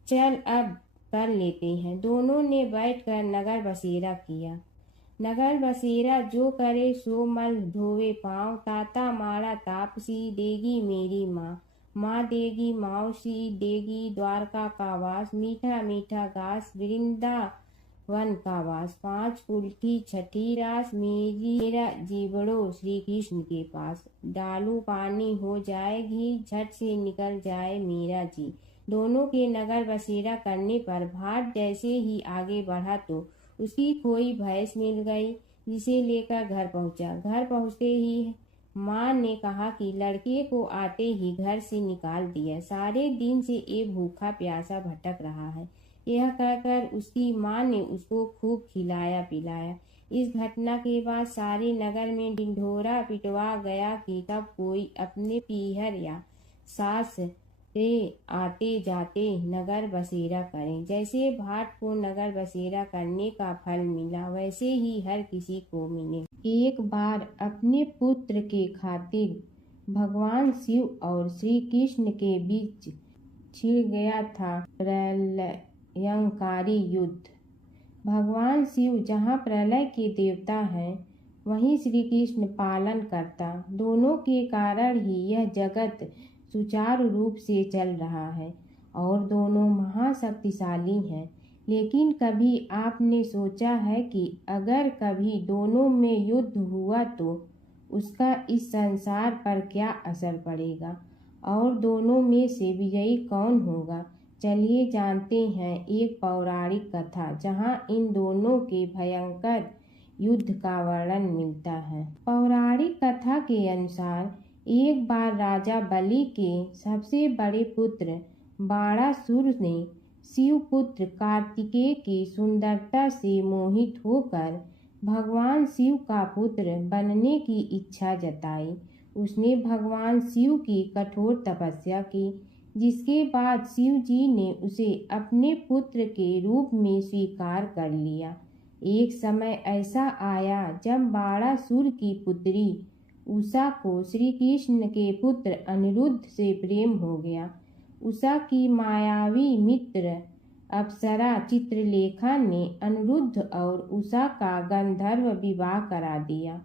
चल अब कर लेते हैं। दोनों ने बैठकर नगर बसेरा किया। नगर बसेरा जो करे सो मल धोवे पाँव, ताता माड़ा तापसी देगी मेरी माँ, माँ देगी मौसी देगी द्वारका का वास, मीठा मीठा घास वृंदावन का वास, पाँच उल्टी छठी रास मेरा जीवड़ो श्री कृष्ण के पास, डालू पानी हो जाए घी झट से निकल जाए मेरा जी। दोनों के नगर बसेरा करने पर भाट जैसे ही आगे बढ़ा तो उसकी खोई भैंस मिल गई, जिसे लेकर घर पहुंचा। घर पहुंचते ही माँ ने कहा कि लड़के को आते ही घर से निकाल दिया, सारे दिन से ये भूखा प्यासा भटक रहा है। यह कहकर उसकी माँ ने उसको खूब खिलाया पिलाया। इस घटना के बाद सारे नगर में ढिंढोरा पिटवा गया कि तब कोई अपने पीहर या सास से आते जाते नगर बसेरा करें। जैसे भाट को नगर बसेरा करने का फल मिला, वैसे ही हर किसी को मिले। एक बार अपने पुत्र के खातिर भगवान शिव और श्री कृष्ण के बीच छिड़ गया था प्रलयंकारी युद्ध। भगवान शिव जहाँ प्रलय के देवता हैं, वहीं श्री कृष्ण पालन करता। दोनों के कारण ही यह जगत सुचारू रूप से चल रहा है और दोनों महाशक्तिशाली हैं। लेकिन कभी आपने सोचा है कि अगर कभी दोनों में युद्ध हुआ तो उसका इस संसार पर क्या असर पड़ेगा और दोनों में से विजयी कौन होगा? चलिए जानते हैं एक पौराणिक कथा जहां इन दोनों के भयंकर युद्ध का वर्णन मिलता है। पौराणिक कथा के अनुसार एक बार राजा बलि के सबसे बड़े पुत्र बाणासुर ने शिवपुत्र कार्तिकेय की सुंदरता से मोहित होकर भगवान शिव का पुत्र बनने की इच्छा जताई। उसने भगवान शिव की कठोर तपस्या की, जिसके बाद शिव जी ने उसे अपने पुत्र के रूप में स्वीकार कर लिया। एक समय ऐसा आया जब बाणासुर की पुत्री उषा को श्री कृष्ण के पुत्र अनिरुद्ध से प्रेम हो गया। उषा की मायावी मित्र अप्सरा चित्रलेखा ने अनिरुद्ध और उषा का गंधर्व विवाह करा दिया।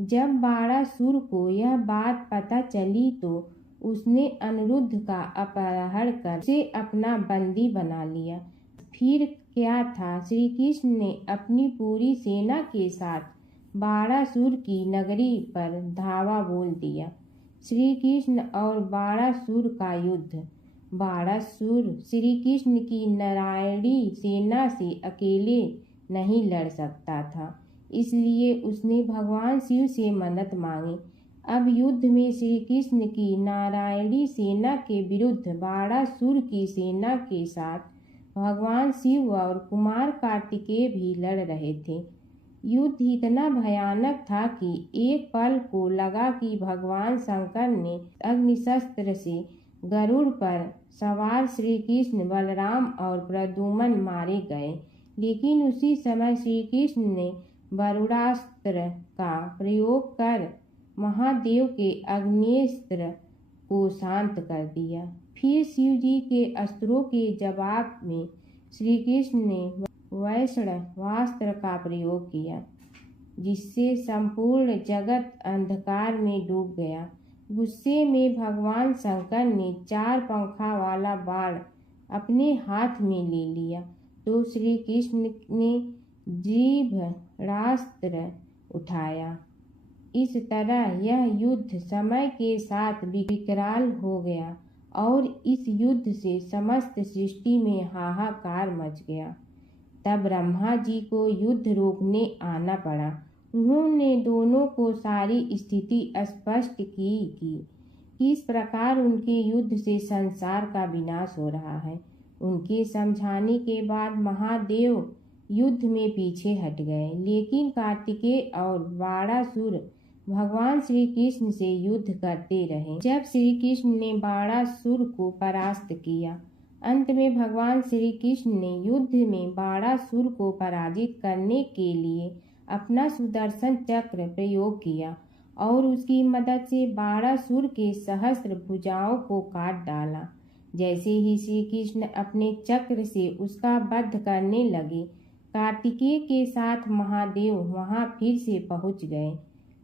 जब बाणासुर को यह बात पता चली तो उसने अनिरुद्ध का अपहरण कर उसे अपना बंदी बना लिया। फिर क्या था, श्री कृष्ण ने अपनी पूरी सेना के साथ बाणासुर की नगरी पर धावा बोल दिया। श्री कृष्ण और बाणासुर का युद्ध। बाणासुर श्री कृष्ण की नारायणी सेना से अकेले नहीं लड़ सकता था, इसलिए उसने भगवान शिव से मदद मांगी। अब युद्ध में श्री कृष्ण की नारायणी सेना के विरुद्ध बाणासुर की सेना के साथ भगवान शिव और कुमार कार्तिकेय भी लड़ रहे थे। युद्ध इतना भयानक था कि एक पल को लगा कि भगवान शंकर ने अग्निशस्त्र से गरुड़ पर सवार श्री कृष्ण, बलराम और प्रद्युम्न मारे गए। लेकिन उसी समय श्री कृष्ण ने वरुणास्त्र का प्रयोग कर महादेव के अग्नेस्त्र को शांत कर दिया। फिर शिव जी के अस्त्रों के जवाब में श्री कृष्ण ने वैष्णवास्त्र का प्रयोग किया, जिससे संपूर्ण जगत अंधकार में डूब गया। गुस्से में भगवान शंकर ने 4 पंखा वाला बाण अपने हाथ में ले लिया तो श्री कृष्ण ने जीभरास्त्र उठाया। इस तरह यह युद्ध समय के साथ विकराल हो गया और इस युद्ध से समस्त सृष्टि में हाहाकार मच गया। तब ब्रह्मा जी को युद्ध रोकने आना पड़ा। उन्होंने दोनों को सारी स्थिति स्पष्ट की कि किस प्रकार उनके युद्ध से संसार का विनाश हो रहा है। उनके समझाने के बाद महादेव युद्ध में पीछे हट गए। लेकिन कार्तिकेय और बाणासुर भगवान श्री कृष्ण से युद्ध करते रहे। जब श्री कृष्ण ने बाणासुर को परास्त किया, अंत में भगवान श्री कृष्ण ने युद्ध में बाणासुर को पराजित करने के लिए अपना सुदर्शन चक्र प्रयोग किया और उसकी मदद से बाणासुर के सहस्त्र भुजाओं को काट डाला। जैसे ही श्री कृष्ण अपने चक्र से उसका वध करने लगे, कार्तिकेय के साथ महादेव वहां फिर से पहुंच गए।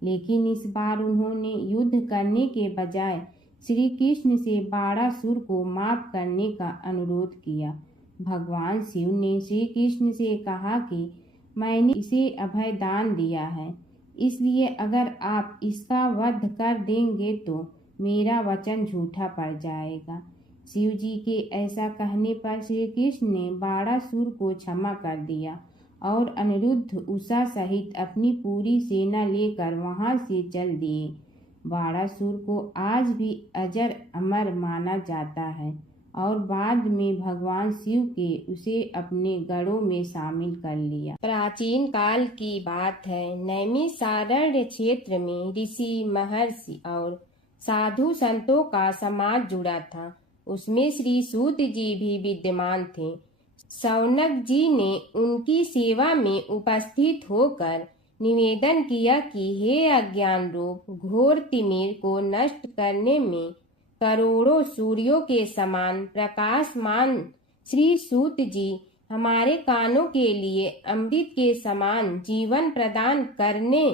लेकिन इस बार उन्होंने युद्ध करने के बजाय श्री कृष्ण से बाणासुर को माफ करने का अनुरोध किया। भगवान शिव ने श्री कृष्ण से कहा कि मैंने इसे अभय दान दिया है, इसलिए अगर आप इसका वध कर देंगे तो मेरा वचन झूठा पड़ जाएगा। शिव जी के ऐसा कहने पर श्री कृष्ण ने बाणासुर को क्षमा कर दिया और अनिरुद्ध, उषा सहित अपनी पूरी सेना लेकर वहां से चल दिए। बाणासुर को आज भी अजर अमर माना जाता है और बाद में भगवान शिव के उसे अपने गढ़ों में शामिल कर लिया। प्राचीन काल की बात है। नैमिषारण्य क्षेत्र में ऋषि, महर्षि और साधु संतों का समाज जुड़ा था। उसमें श्री सूत जी भी विद्यमान थे। शौनक जी ने उनकी सेवा में उपस्थित होकर निवेदन किया कि हे अज्ञान रूप घोर तिमिर को नष्ट करने में करोड़ों सूर्यों के समान प्रकाशमान श्री सूत जी, हमारे कानों के लिए अमृत के समान जीवन प्रदान करने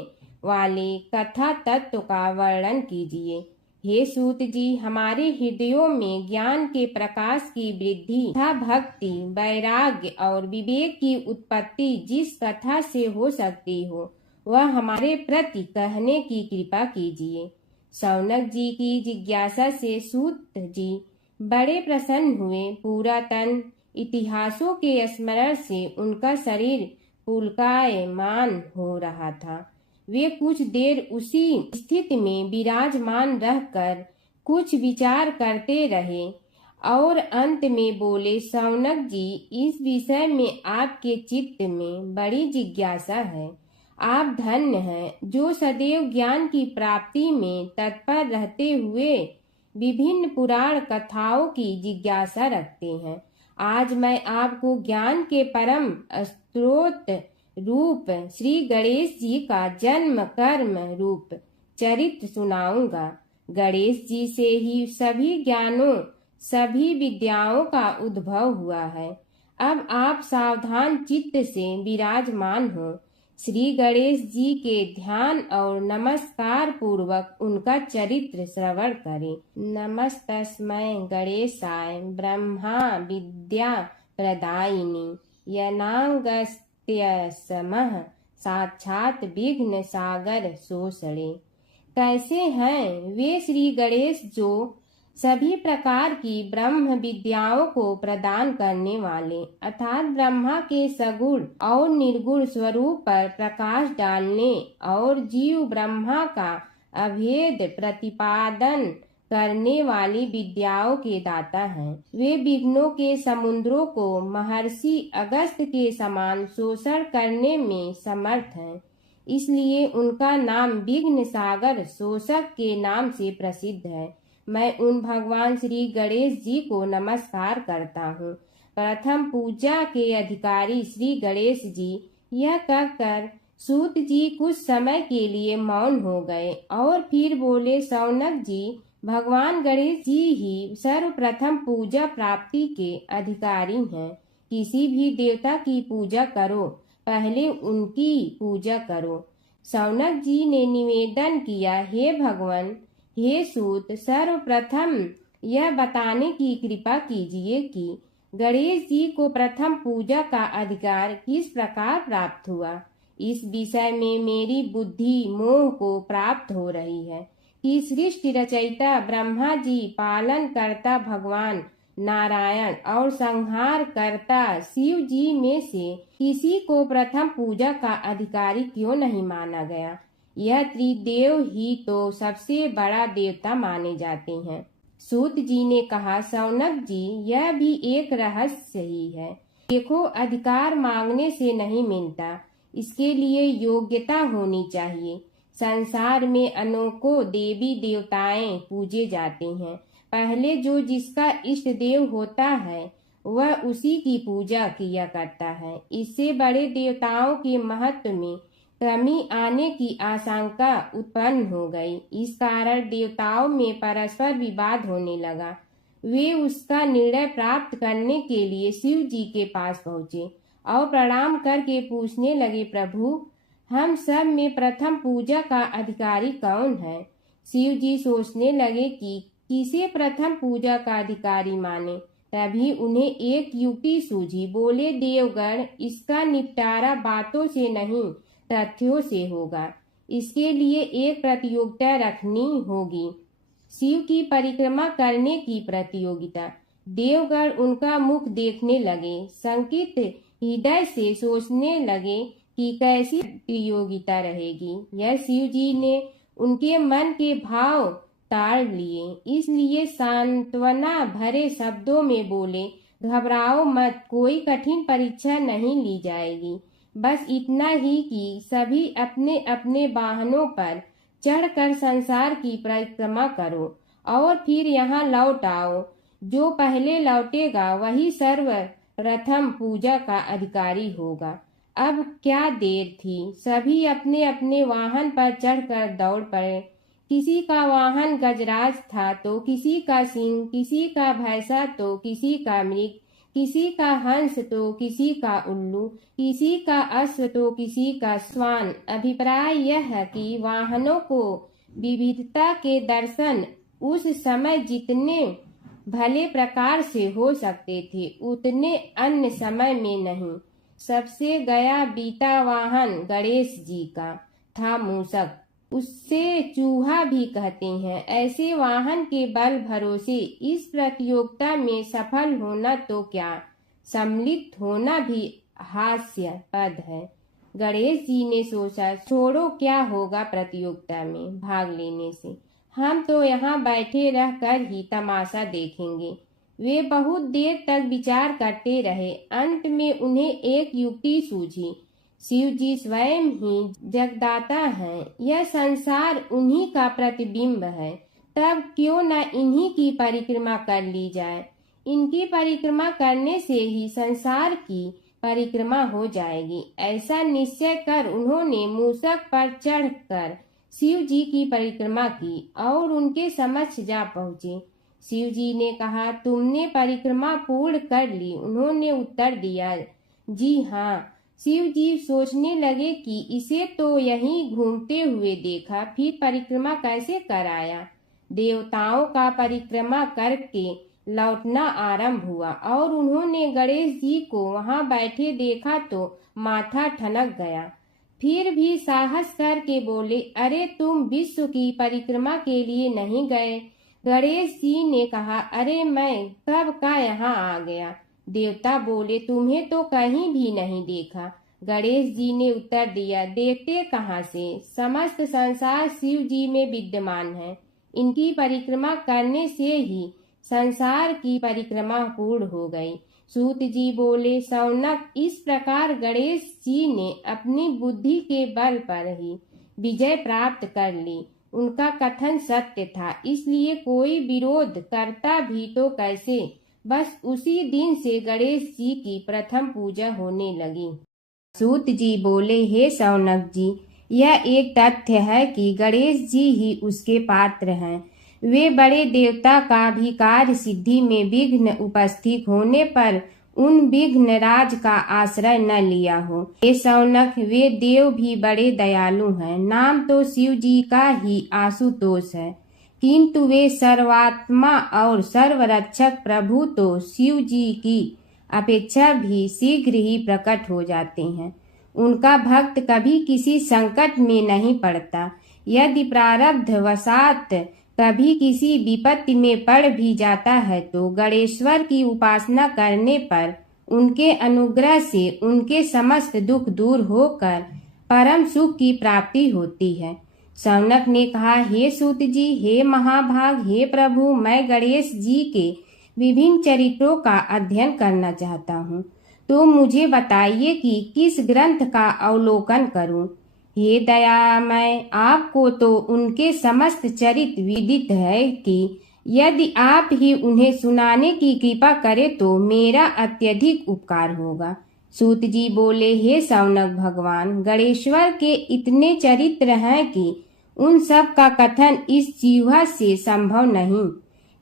वाले कथा तत्व का वर्णन कीजिए। हे सूत जी, हमारे हृदयों में ज्ञान के प्रकाश की वृद्धि तथा भक्ति, वैराग्य और विवेक की उत्पत्ति जिस कथा से हो सकती हो, वह हमारे प्रति कहने की कृपा कीजिए। शौनक जी की जिज्ञासा से सूत जी बड़े प्रसन्न हुए। पुरातन इतिहासों के स्मरण से उनका शरीर पुलकायमान हो रहा था। वे कुछ देर उसी स्थिति में विराजमान रहकर कुछ विचार करते रहे और अंत में बोले, शौनक जी, इस विषय में आपके चित्त में बड़ी जिज्ञासा है। आप धन्य हैं जो सदैव ज्ञान की प्राप्ति में तत्पर रहते हुए विभिन्न पुराण कथाओं की जिज्ञासा रखते हैं। आज मैं आपको ज्ञान के परम स्रोत रूप श्री गणेश जी का जन्म कर्म रूप चरित्र सुनाऊंगा। गणेश जी से ही सभी ज्ञानों, सभी विद्याओं का उद्भव हुआ है। अब आप सावधान चित्त से विराजमान हो। श्री गणेश जी के ध्यान और नमस्कार पूर्वक उनका चरित्र श्रवण करें। नमस्तस्मै गणेशाय ब्रह्मा विद्या प्रदायिनी यनागस्त्यसमः साक्षात विघ्न सागर सोषणे। कैसे हैं वे श्री गणेश जो सभी प्रकार की ब्रह्म विद्याओं को प्रदान करने वाले, अर्थात ब्रह्मा के सगुण और निर्गुण स्वरूप पर प्रकाश डालने और जीव ब्रह्मा का अभेद प्रतिपादन करने वाली विद्याओं के दाता हैं। वे विघ्नों के समुद्रों को महर्षि अगस्त्य के समान शोषण करने में समर्थ हैं, इसलिए उनका नाम विघ्न सागर शोषक के नाम से प्रसिद्ध है। मैं उन भगवान श्री गणेश जी को नमस्कार करता हूँ। प्रथम पूजा के अधिकारी श्री गणेश जी, यह कहकर सूत जी कुछ समय के लिए मौन हो गए और फिर बोले, शौनक जी, भगवान गणेश जी ही सर्वप्रथम पूजा प्राप्ति के अधिकारी हैं। किसी भी देवता की पूजा करो, पहले उनकी पूजा करो। शौनक जी ने निवेदन किया, हे भगवान, हे सूत, सर्वप्रथम यह बताने की कृपा कीजिए कि गणेश जी को प्रथम पूजा का अधिकार किस प्रकार प्राप्त हुआ। इस विषय में मेरी बुद्धि मोह को प्राप्त हो रही है कि सृष्टि रचयिता ब्रह्मा जी, पालन करता भगवान नारायण और संहार करता शिव जी में से किसी को प्रथम पूजा का अधिकारी क्यों नहीं माना गया। यह त्रिदेव ही तो सबसे बड़ा देवता माने जाते हैं। सूत जी ने कहा, शौनक जी, यह भी एक रहस्य ही है। देखो, अधिकार मांगने से नहीं मिलता, इसके लिए योग्यता होनी चाहिए। संसार में अनेकों देवी देवताएं पूजे जाते हैं। पहले जो जिसका इष्ट देव होता है वह उसी की पूजा किया करता है। इससे बड़े देवताओं के महत्व में कमी आने की आशंका उत्पन्न हो गई। इस कारण देवताओं में परस्पर विवाद होने लगा। वे उसका निर्णय प्राप्त करने के लिए शिव जी के पास पहुँचे और प्रणाम करके पूछने लगे, प्रभु, हम सब में प्रथम पूजा का अधिकारी कौन है? शिव जी सोचने लगे कि किसे प्रथम पूजा का अधिकारी माने। तभी उन्हें एक युक्ति सूझी। बोले, देवगण, इसका निपटारा बातों से नहीं तथ्यों से होगा। इसके लिए एक प्रतियोगिता रखनी होगी, शिव की परिक्रमा करने की प्रतियोगिता। देवगण उनका मुख देखने लगे, शंकित हृदय से सोचने लगे कि कैसी प्रतियोगिता रहेगी। यह शिव जी ने उनके मन के भाव ताड़ लिए, इसलिए सांत्वना भरे शब्दों में बोले, घबराओ मत, कोई कठिन परीक्षा नहीं ली जाएगी। बस इतना ही कि सभी अपने अपने वाहनों पर चढ़कर संसार की परिक्रमा करो और फिर यहाँ लौट आओ। जो पहले लौटेगा वही सर्वप्रथम पूजा का अधिकारी होगा। अब क्या देर थी, सभी अपने अपने वाहन पर चढ़कर दौड़ पड़े। किसी का वाहन गजराज था तो किसी का सिंह, किसी का भैंसा तो किसी का मृग, किसी का हंस तो किसी का उल्लू, किसी का अश्व तो किसी का श्वान। अभिप्राय यह है कि वाहनों को विविधता के दर्शन उस समय जितने भले प्रकार से हो सकते थे उतने अन्य समय में नहीं। सबसे गया बीता वाहन गणेश जी का था मूषक, उससे चूहा भी कहते हैं। ऐसे वाहन के बल भरोसे इस प्रतियोगिता में सफल होना तो क्या, सम्मिलित होना भी हास्यास्पद है। गणेश जी ने सोचा, छोड़ो, क्या होगा प्रतियोगिता में भाग लेने से, हम तो यहाँ बैठे रहकर ही तमाशा देखेंगे। वे बहुत देर तक विचार करते रहे। अंत में उन्हें एक युक्ति सूझी। शिव जी स्वयं ही जगदाता हैं, यह संसार उन्हीं का प्रतिबिंब है, तब क्यों न इन्हीं की परिक्रमा कर ली जाए। इनकी परिक्रमा करने से ही संसार की परिक्रमा हो जाएगी। ऐसा निश्चय कर उन्होंने मूषक पर चढ़कर शिव जी की परिक्रमा की और उनके समक्ष जा पहुँचे। शिव जी ने कहा, तुमने परिक्रमा पूर्ण कर ली? उन्होंने उत्तर दिया, जी हाँ। शिव जी सोचने लगे कि इसे तो यहीं घूमते हुए देखा, फिर परिक्रमा कैसे कराया। देवताओं का परिक्रमा करके लौटना आरंभ हुआ और उन्होंने गणेश जी को वहां बैठे देखा तो माथा ठनक गया। फिर भी साहस करके बोले, अरे तुम विश्व की परिक्रमा के लिए नहीं गए? गणेश जी ने कहा, अरे मैं कब का यहाँ आ गया। देवता बोले, तुम्हें तो कहीं भी नहीं देखा। गणेश जी ने उत्तर दिया, देखते कहाँ से, समस्त संसार शिव जी में विद्यमान है। इनकी परिक्रमा करने से ही संसार की परिक्रमा पूर्ण हो गई। सूत जी बोले, शौनक, इस प्रकार गणेश जी ने अपनी बुद्धि के बल पर ही विजय प्राप्त कर ली। उनका कथन सत्य था, इसलिए कोई विरोध करता भी तो कैसे। बस उसी दिन से गणेश जी की प्रथम पूजा होने लगी। सूत जी बोले, हे शौनक जी, यह एक तथ्य है कि गणेश जी ही उसके पात्र हैं। वे बड़े देवता का भी कार्य सिद्धि में विघ्न उपस्थित होने पर उन विघ्न राज का आश्रय न लिया हो। हे शौनक, वे देव भी बड़े दयालु हैं। नाम तो शिव जी का ही आशुतोष है, किंतु वे सर्वात्मा और सर्वरक्षक प्रभु तो शिव जी की अपेक्षा भी शीघ्र ही प्रकट हो जाते हैं। उनका भक्त कभी किसी संकट में नहीं पड़ता। यदि प्रारब्ध वशात कभी किसी विपत्ति में पड़ भी जाता है तो गणेश्वर की उपासना करने पर उनके अनुग्रह से उनके समस्त दुख दूर होकर परम सुख की प्राप्ति होती है। शौनक ने कहा, हे सूत जी, हे महाभाग, हे प्रभु, मैं गणेश जी के विभिन्न चरित्रों का अध्ययन करना चाहता हूँ। तो मुझे बताइए कि किस ग्रंथ का अवलोकन करूं। हे दयामय, आपको तो उनके समस्त चरित्र विदित है कि यदि आप ही उन्हें सुनाने की कृपा करें तो मेरा अत्यधिक उपकार होगा। सूत जी बोले, हे शौनक भगवान, गणेश्वर के इतने चरित्र हैं कि उन सब का कथन इस जीवा से संभव नहीं,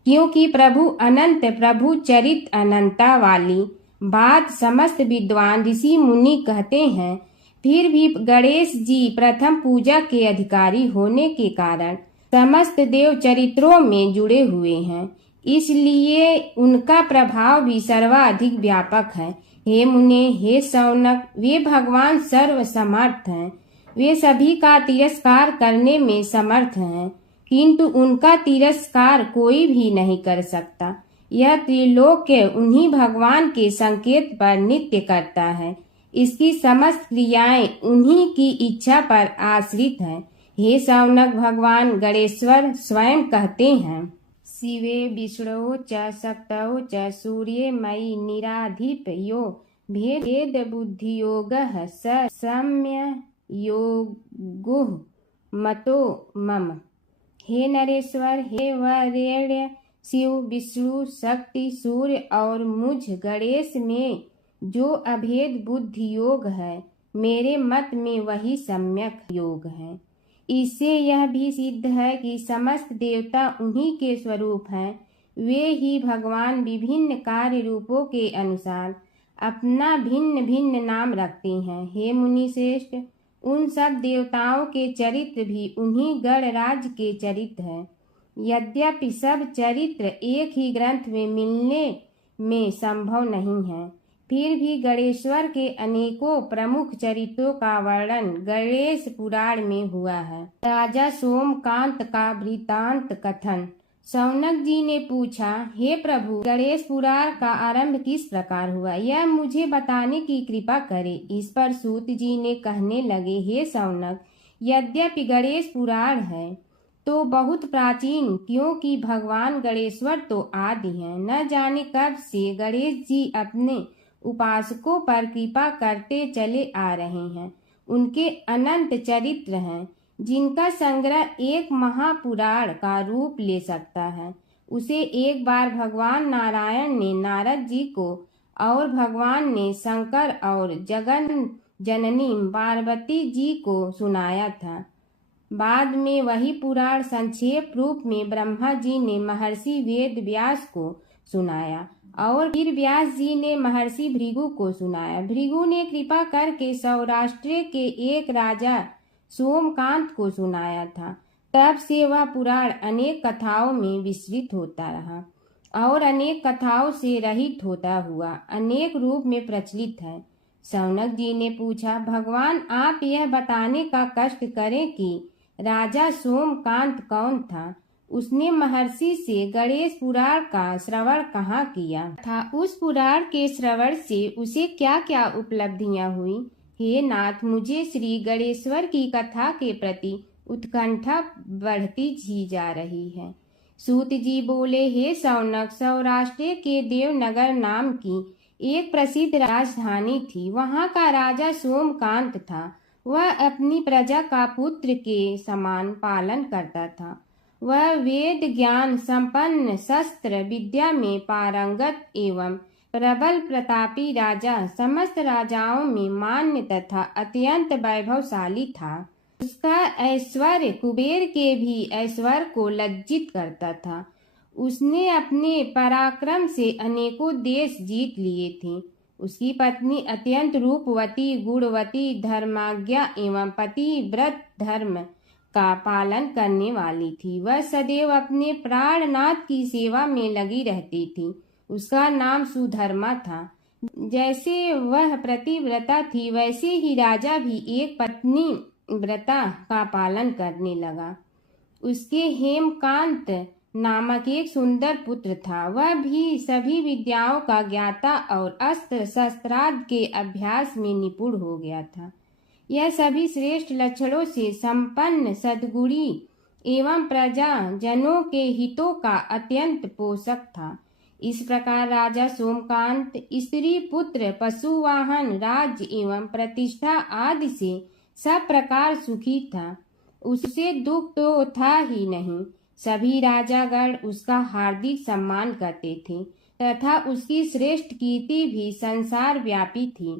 क्योंकि प्रभु अनंत, प्रभु चरित अनंता वाली बात समस्त विद्वान ऋषि मुनि कहते हैं। फिर भी गणेश जी प्रथम पूजा के अधिकारी होने के कारण समस्त देव चरित्रों में जुड़े हुए हैं, इसलिए उनका प्रभाव भी सर्वाधिक व्यापक है। हे मुने, हे शौनक, वे भगवान सर्व समर्थ हैं, वे सभी का तिरस्कार करने में समर्थ हैं, किंतु उनका तिरस्कार कोई भी नहीं कर सकता। यह त्रिलोक्य उन्हीं भगवान के संकेत पर नित्य करता है, इसकी समस्त क्रियाएं उन्हीं की इच्छा पर आश्रित हैं। हे शौनक भगवान, गणेश्वर स्वयं कहते हैं, शिवे विष्णु च शक्तौ च सूर्ये मयि निराधिप यो भेद बुद्धि योगः स सम्य योगुः मतो मम। हे नरेश्वर, हे वरेण्य, शिव, विष्णु, शक्ति, सूर्य और मुझ गणेश में जो अभेद बुद्धि योग है, मेरे मत में वही सम्यक योग है। इससे यह भी सिद्ध है कि समस्त देवता उन्हीं के स्वरूप हैं, वे ही भगवान विभिन्न कार्य रूपों के अनुसार अपना भिन्न भिन्न नाम रखते हैं। हे मुनि श्रेष्ठ, उन सब देवताओं के चरित्र भी उन्हीं गणराज के चरित्र हैं। यद्यपि सब चरित्र एक ही ग्रंथ में मिलने में संभव नहीं है, फिर भी गणेश्वर के अनेकों प्रमुख चरित्रों का वर्णन गणेश पुराण में हुआ है। राजा सोमकांत का वृतांत कथन। शौनक जी ने पूछा, हे प्रभु, गणेश पुराण का आरंभ किस प्रकार हुआ, यह मुझे बताने की कृपा करें। इस पर सूत जी ने कहने लगे, हे शौनक, यद्यपि गणेश पुराण है तो बहुत प्राचीन, क्योंकि भगवान गणेश्वर तो आदि हैं। न जाने कब से गणेश जी अपने उपासकों पर कृपा करते चले आ रहे हैं। उनके अनंत चरित्र हैं, जिनका संग्रह एक महापुराण का रूप ले सकता है। उसे एक बार भगवान नारायण ने नारद जी को और भगवान ने शंकर और जगन जननी पार्वती जी को सुनाया था। बाद में वही पुराण संक्षेप रूप में ब्रह्मा जी ने महर्षि वेद व्यास को सुनाया और फिर व्यास जी ने महर्षि भृगु को सुनाया। भृगु ने कृपा करके सौराष्ट्र के एक राजा सोमकांत को सुनाया था। तब से वह पुराण अनेक कथाओं में विस्तृत होता रहा और अनेक कथाओं से रहित होता हुआ अनेक रूप में प्रचलित है। शौनक जी ने पूछा, भगवान, आप यह बताने का कष्ट करें कि राजा सोमकांत कौन था, उसने महर्षि से गणेश पुराण का श्रवण कहाँ किया था, उस पुराण के श्रवण से उसे क्या क्या उपलब्धियां हुई। हे नाथ, मुझे श्री गणेश्वर की कथा के प्रति उत्कंठा बढ़ती ही जा रही है। सूत जी बोले, हे शौनक, सौराष्ट्र के देवनगर नाम की एक प्रसिद्ध राजधानी थी। वहाँ का राजा सोमकांत था। वह अपनी प्रजा का पुत्र के समान पालन करता था। वह वेद ज्ञान संपन्न, शस्त्र विद्या में पारंगत एवं प्रबल प्रतापी राजा, समस्त राजाओं में मान्य तथा अत्यंत वैभवशाली था। उसका ऐश्वर्य कुबेर के भी ऐश्वर्य को लज्जित करता था। उसने अपने पराक्रम से अनेकों देश जीत लिए थे। उसकी पत्नी अत्यंत रूपवती, गुणवती, धर्माज्ञा एवं पतिव्रत धर्म का पालन करने वाली थी। वह सदैव अपने प्राणनाथ की सेवा में लगी रहती थी। उसका नाम सुधर्मा था। जैसे वह प्रतिव्रता थी, वैसे ही राजा भी एक पत्नी व्रता का पालन करने लगा। उसके हेमकांत नामक एक सुंदर पुत्र था। वह भी सभी विद्याओं का ज्ञाता और अस्त्र शस्त्रादि के अभ्यास में निपुण हो गया था। यह सभी श्रेष्ठ लक्षणों से संपन्न, सद्गुणी एवं प्रजा जनों के हितों का अत्यंत पोषक था। इस प्रकार राजा सोमकांत स्त्री पुत्र पशु वाहन राज्य एवं प्रतिष्ठा आदि से सब प्रकार सुखी था। उससे दुख तो था ही नहीं। सभी राजागण उसका हार्दिक सम्मान करते थे तथा उसकी श्रेष्ठ कीर्ति भी संसार व्यापी थी।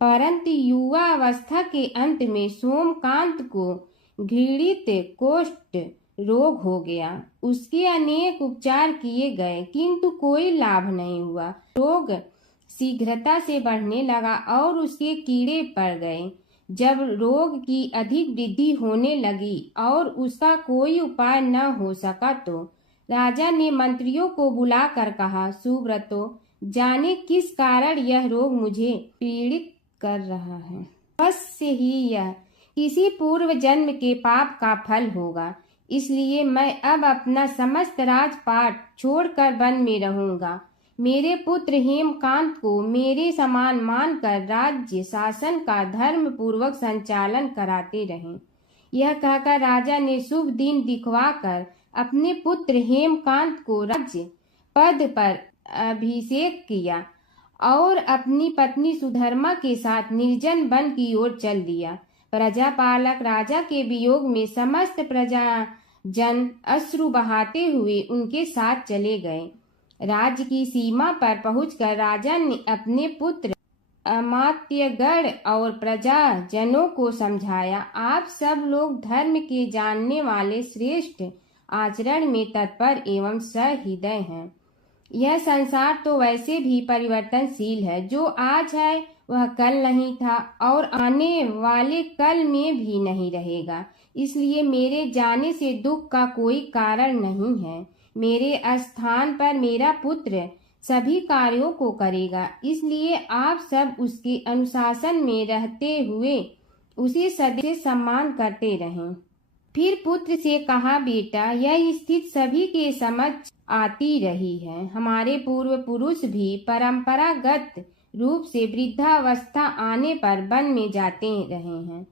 परंतु युवा अवस्था के अंत में सोमकांत को घृणित कोष्ठ रोग हो गया। उसके अनेक उपचार किए गए किंतु कोई लाभ नहीं हुआ। रोग शीघ्रता से बढ़ने लगा और उसके कीड़े पड़ गए। जब रोग की अधिक वृद्धि होने लगी और उसका कोई उपाय न हो सका तो राजा ने मंत्रियों को बुलाकर कहा, सुब्रतो, जाने किस कारण यह रोग मुझे पीड़ित कर रहा है। अवश्य ही यह किसी पूर्व जन्म के पाप का फल होगा। इसलिए मैं अब अपना समस्त राजपाट छोड़कर वन में रहूंगा। मेरे पुत्र हेमकांत को मेरे समान मानकर राज्य शासन का धर्म पूर्वक संचालन कराते रहें। यह कहकर राजा ने शुभ दिन दिखवाकर अपने पुत्र हेमकांत को राज्य पद पर अभिषेक किया और अपनी पत्नी सुधर्मा के साथ निर्जन वन की ओर चल दिया। प्रजापालक राजा के वियोग में समस्त प्रजा जन अश्रु बहाते हुए उनके साथ चले गए। राज्य की सीमा पर पहुंचकर राजा ने अपने पुत्र अमात्यगण और प्रजा जनों को समझाया, आप सब लोग धर्म के जानने वाले श्रेष्ठ आचरण में तत्पर एवं सहृदय हैं। यह संसार तो वैसे भी परिवर्तनशील है। जो आज है वह कल नहीं था और आने वाले कल में भी नहीं रहेगा। इसलिए मेरे जाने से दुख का कोई कारण नहीं है। मेरे स्थान पर मेरा पुत्र सभी कार्यों को करेगा। इसलिए आप सब उसके अनुशासन में रहते हुए उसे सदैव सम्मान करते रहें। फिर पुत्र से कहा, बेटा, यह स्थिति सभी के समझ आती रही है। हमारे पूर्व पुरुष भी परंपरागत रूप से वृद्धावस्था आने पर वन में जाते रहे हैं।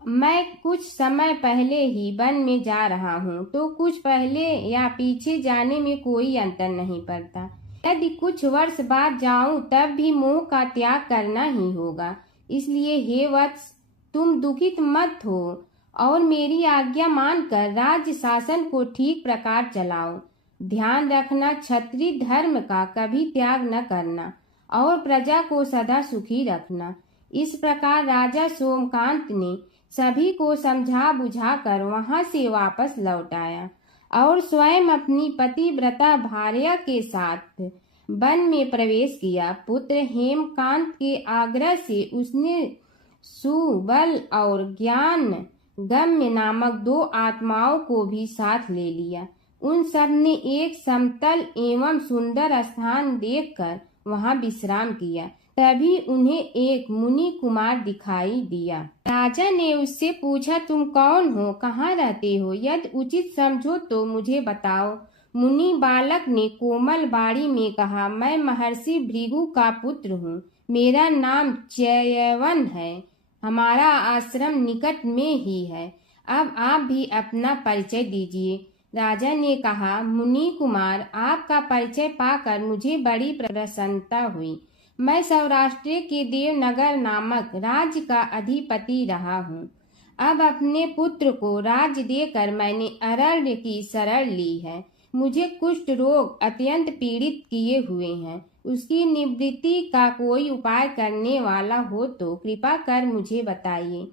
मैं कुछ समय पहले ही वन में जा रहा हूँ तो कुछ पहले या पीछे जाने में कोई अंतर नहीं पड़ता। यदि कुछ वर्ष बाद जाऊं तब भी मोह का त्याग करना ही होगा। इसलिए हे वत्स, तुम दुखित मत हो और मेरी आज्ञा मानकर राज्य शासन को ठीक प्रकार चलाओ। ध्यान रखना, क्षत्रिय धर्म का कभी त्याग न करना और प्रजा को सदा सुखी रखना। इस प्रकार राजा सोमकांत ने सभी को समझा बुझाकर वहां से वापस लौट आया और स्वयं अपनी पतिव्रता भार्या के साथ वन में प्रवेश किया। पुत्र हेमकांत के आग्रह से उसने सुबल और ज्ञान गम्य नामक 2 आत्माओं को भी साथ ले लिया। उन सब ने एक समतल एवं सुंदर स्थान देखकर वहां विश्राम किया। तभी उन्हें एक मुनि कुमार दिखाई दिया। राजा ने उससे पूछा, तुम कौन हो, कहाँ रहते हो? यदि उचित समझो तो मुझे बताओ। मुनि बालक ने कोमल बाणी में कहा, मैं महर्षि भृगु का पुत्र हूँ। मेरा नाम च्यवन है। हमारा आश्रम निकट में ही है। अब आप भी अपना परिचय दीजिए। राजा ने कहा, मुनि कुमार, आपका परिचय पाकर मुझे बड़ी प्रसन्नता हुई। मैं सौराष्ट्र के देवनगर नामक राज्य का अधिपति रहा हूँ। अब अपने पुत्र को राज्य देकर मैंने अरण्य की शरण ली है। मुझे कुष्ठ रोग अत्यंत पीड़ित किए हुए हैं। उसकी निवृत्ति का कोई उपाय करने वाला हो तो कृपा कर मुझे बताइए।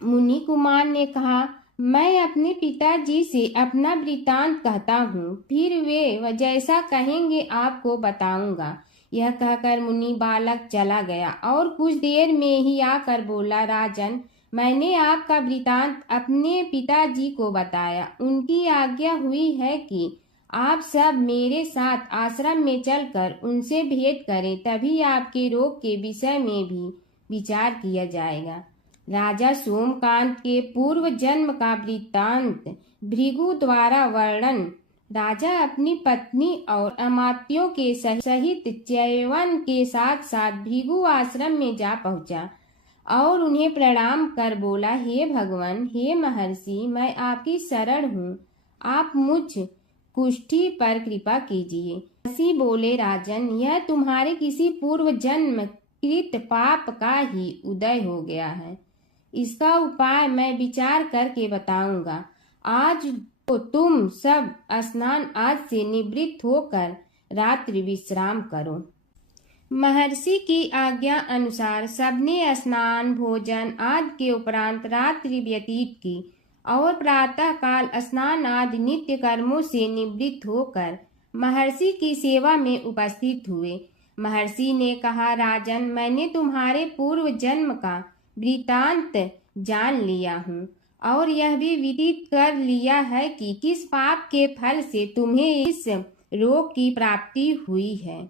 मुनि कुमार ने कहा, मैं अपने पिताजी से अपना वृतांत कहता हूँ, फिर वे जैसा कहेंगे आपको बताऊंगा। यह कहकर मुनि बालक चला गया और कुछ देर में ही आकर बोला, राजन, मैंने आपका वृतांत अपने पिताजी को बताया। उनकी आज्ञा हुई है कि आप सब मेरे साथ आश्रम में चलकर उनसे भेंट करें, तभी आपके रोग के विषय में भी विचार किया जाएगा। राजा सोमकांत के पूर्व जन्म का वृत्तांत भृगु द्वारा वर्णन। राजा अपनी पत्नी और अमात्यों के सहित च्यवन के साथ साथ भृगु आश्रम में जा पहुंचा और उन्हें प्रणाम कर बोला, हे भगवान, हे महर्षि, मैं आपकी शरण हूँ। आप मुझ कुष्ठी पर कृपा कीजिए। महर्षि बोले, राजन, यह तुम्हारे किसी पूर्व जन्म कृत पाप का ही उदय हो गया है। इसका उपाय मैं विचार करके बताऊंगा। आज तो तुम सब स्नान आज से निवृत्त होकर रात्रि विश्राम करो। महर्षि की आज्ञा अनुसार सबने स्नान भोजन आदि के उपरांत रात्रि व्यतीत की और प्रातः काल स्नान आदि नित्य कर्मों से निवृत्त होकर महर्षि की सेवा में उपस्थित हुए। महर्षि ने कहा, राजन, मैंने तुम्हारे पूर्व जन्म का वृतांत जान लिया हूँ और यह भी विदित कर लिया है कि किस पाप के फल से तुम्हें इस रोग की प्राप्ति हुई है।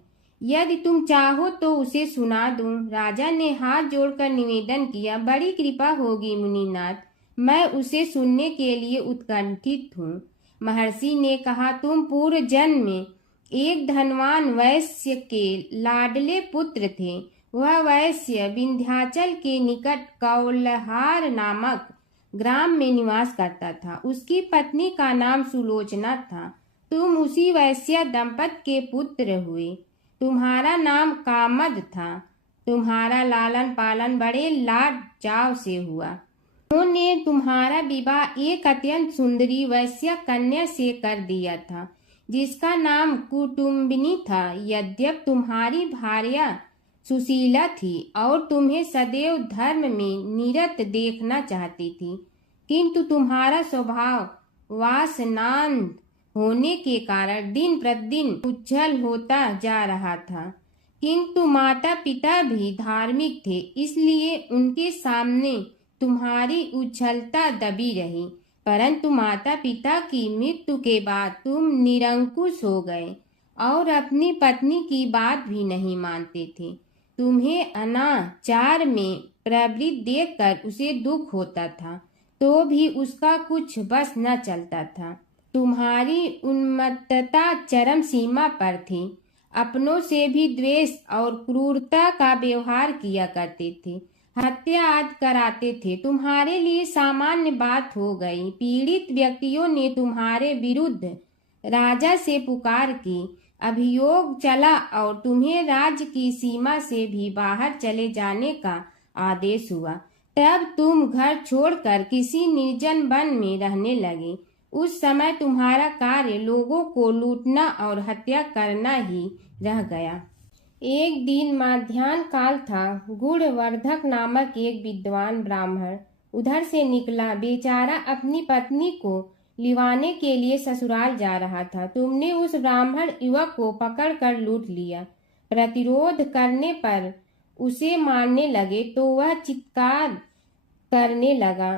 यदि तुम चाहो तो उसे सुना दूं। राजा ने हाथ जोड़कर निवेदन किया, बड़ी कृपा होगी मुनिनाथ, मैं उसे सुनने के लिए उत्कंठित हूँ। महर्षि ने कहा, तुम पूर्व जन्म में एक धनवान वैश्य के लाडले पुत्र थे। वह वैश्य विंध्याचल के निकट कौलहार नामक ग्राम में निवास करता था। उसकी पत्नी का नाम सुलोचना था। तुम उसी वैश्य दंपत के पुत्र हुए। तुम्हारा नाम कामद था। तुम्हारा लालन पालन बड़े लाड चाव से हुआ। उन्होंने तुम्हारा विवाह एक अत्यंत सुंदरी वैश्य कन्या से कर दिया था, जिसका नाम कुटुम्बिनी था। यद्यप तुम्हारी भार्या सुशीला थी और तुम्हें सदैव धर्म में निरत देखना चाहती थी, किंतु तुम्हारा स्वभाव वासनांध होने के कारण दिन प्रतिदिन उज्जवल होता जा रहा था। किंतु माता पिता भी धार्मिक थे, इसलिए उनके सामने तुम्हारी उज्ज्वलता दबी रही। परंतु माता पिता की मृत्यु के बाद तुम निरंकुश हो गए और अपनी पत्नी की बात भी नहीं मानते थे। तुम्हें अनाचार में प्रवृत्त देखकर उसे दुख होता था, तो भी उसका कुछ बस न चलता था। तुम्हारी उन्मत्तता चरम सीमा पर थी। अपनों से भी द्वेष और क्रूरता का व्यवहार किया करते थे। हत्या आदि कराते थे। तुम्हारे लिए सामान्य बात हो गई। पीड़ित व्यक्तियों ने तुम्हारे विरुद्ध राजा से पुकार की। अभियोग चला और तुम्हें राज्य की सीमा से भी बाहर चले जाने का आदेश हुआ। तब तुम घर छोड़कर किसी निर्जन वन में रहने लगे। उस समय तुम्हारा कार्य लोगों को लूटना और हत्या करना ही रह गया। एक दिन मध्याह्न काल था। गुणवर्धक नामक एक विद्वान ब्राह्मण उधर से निकला। बेचारा अपनी पत्नी को लिवाने के लिए ससुराल जा रहा था। तुमने उस ब्राह्मण युवक को पकड़कर लूट लिया। प्रतिरोध करने पर उसे मारने लगे तो वह चित्कार करने लगा,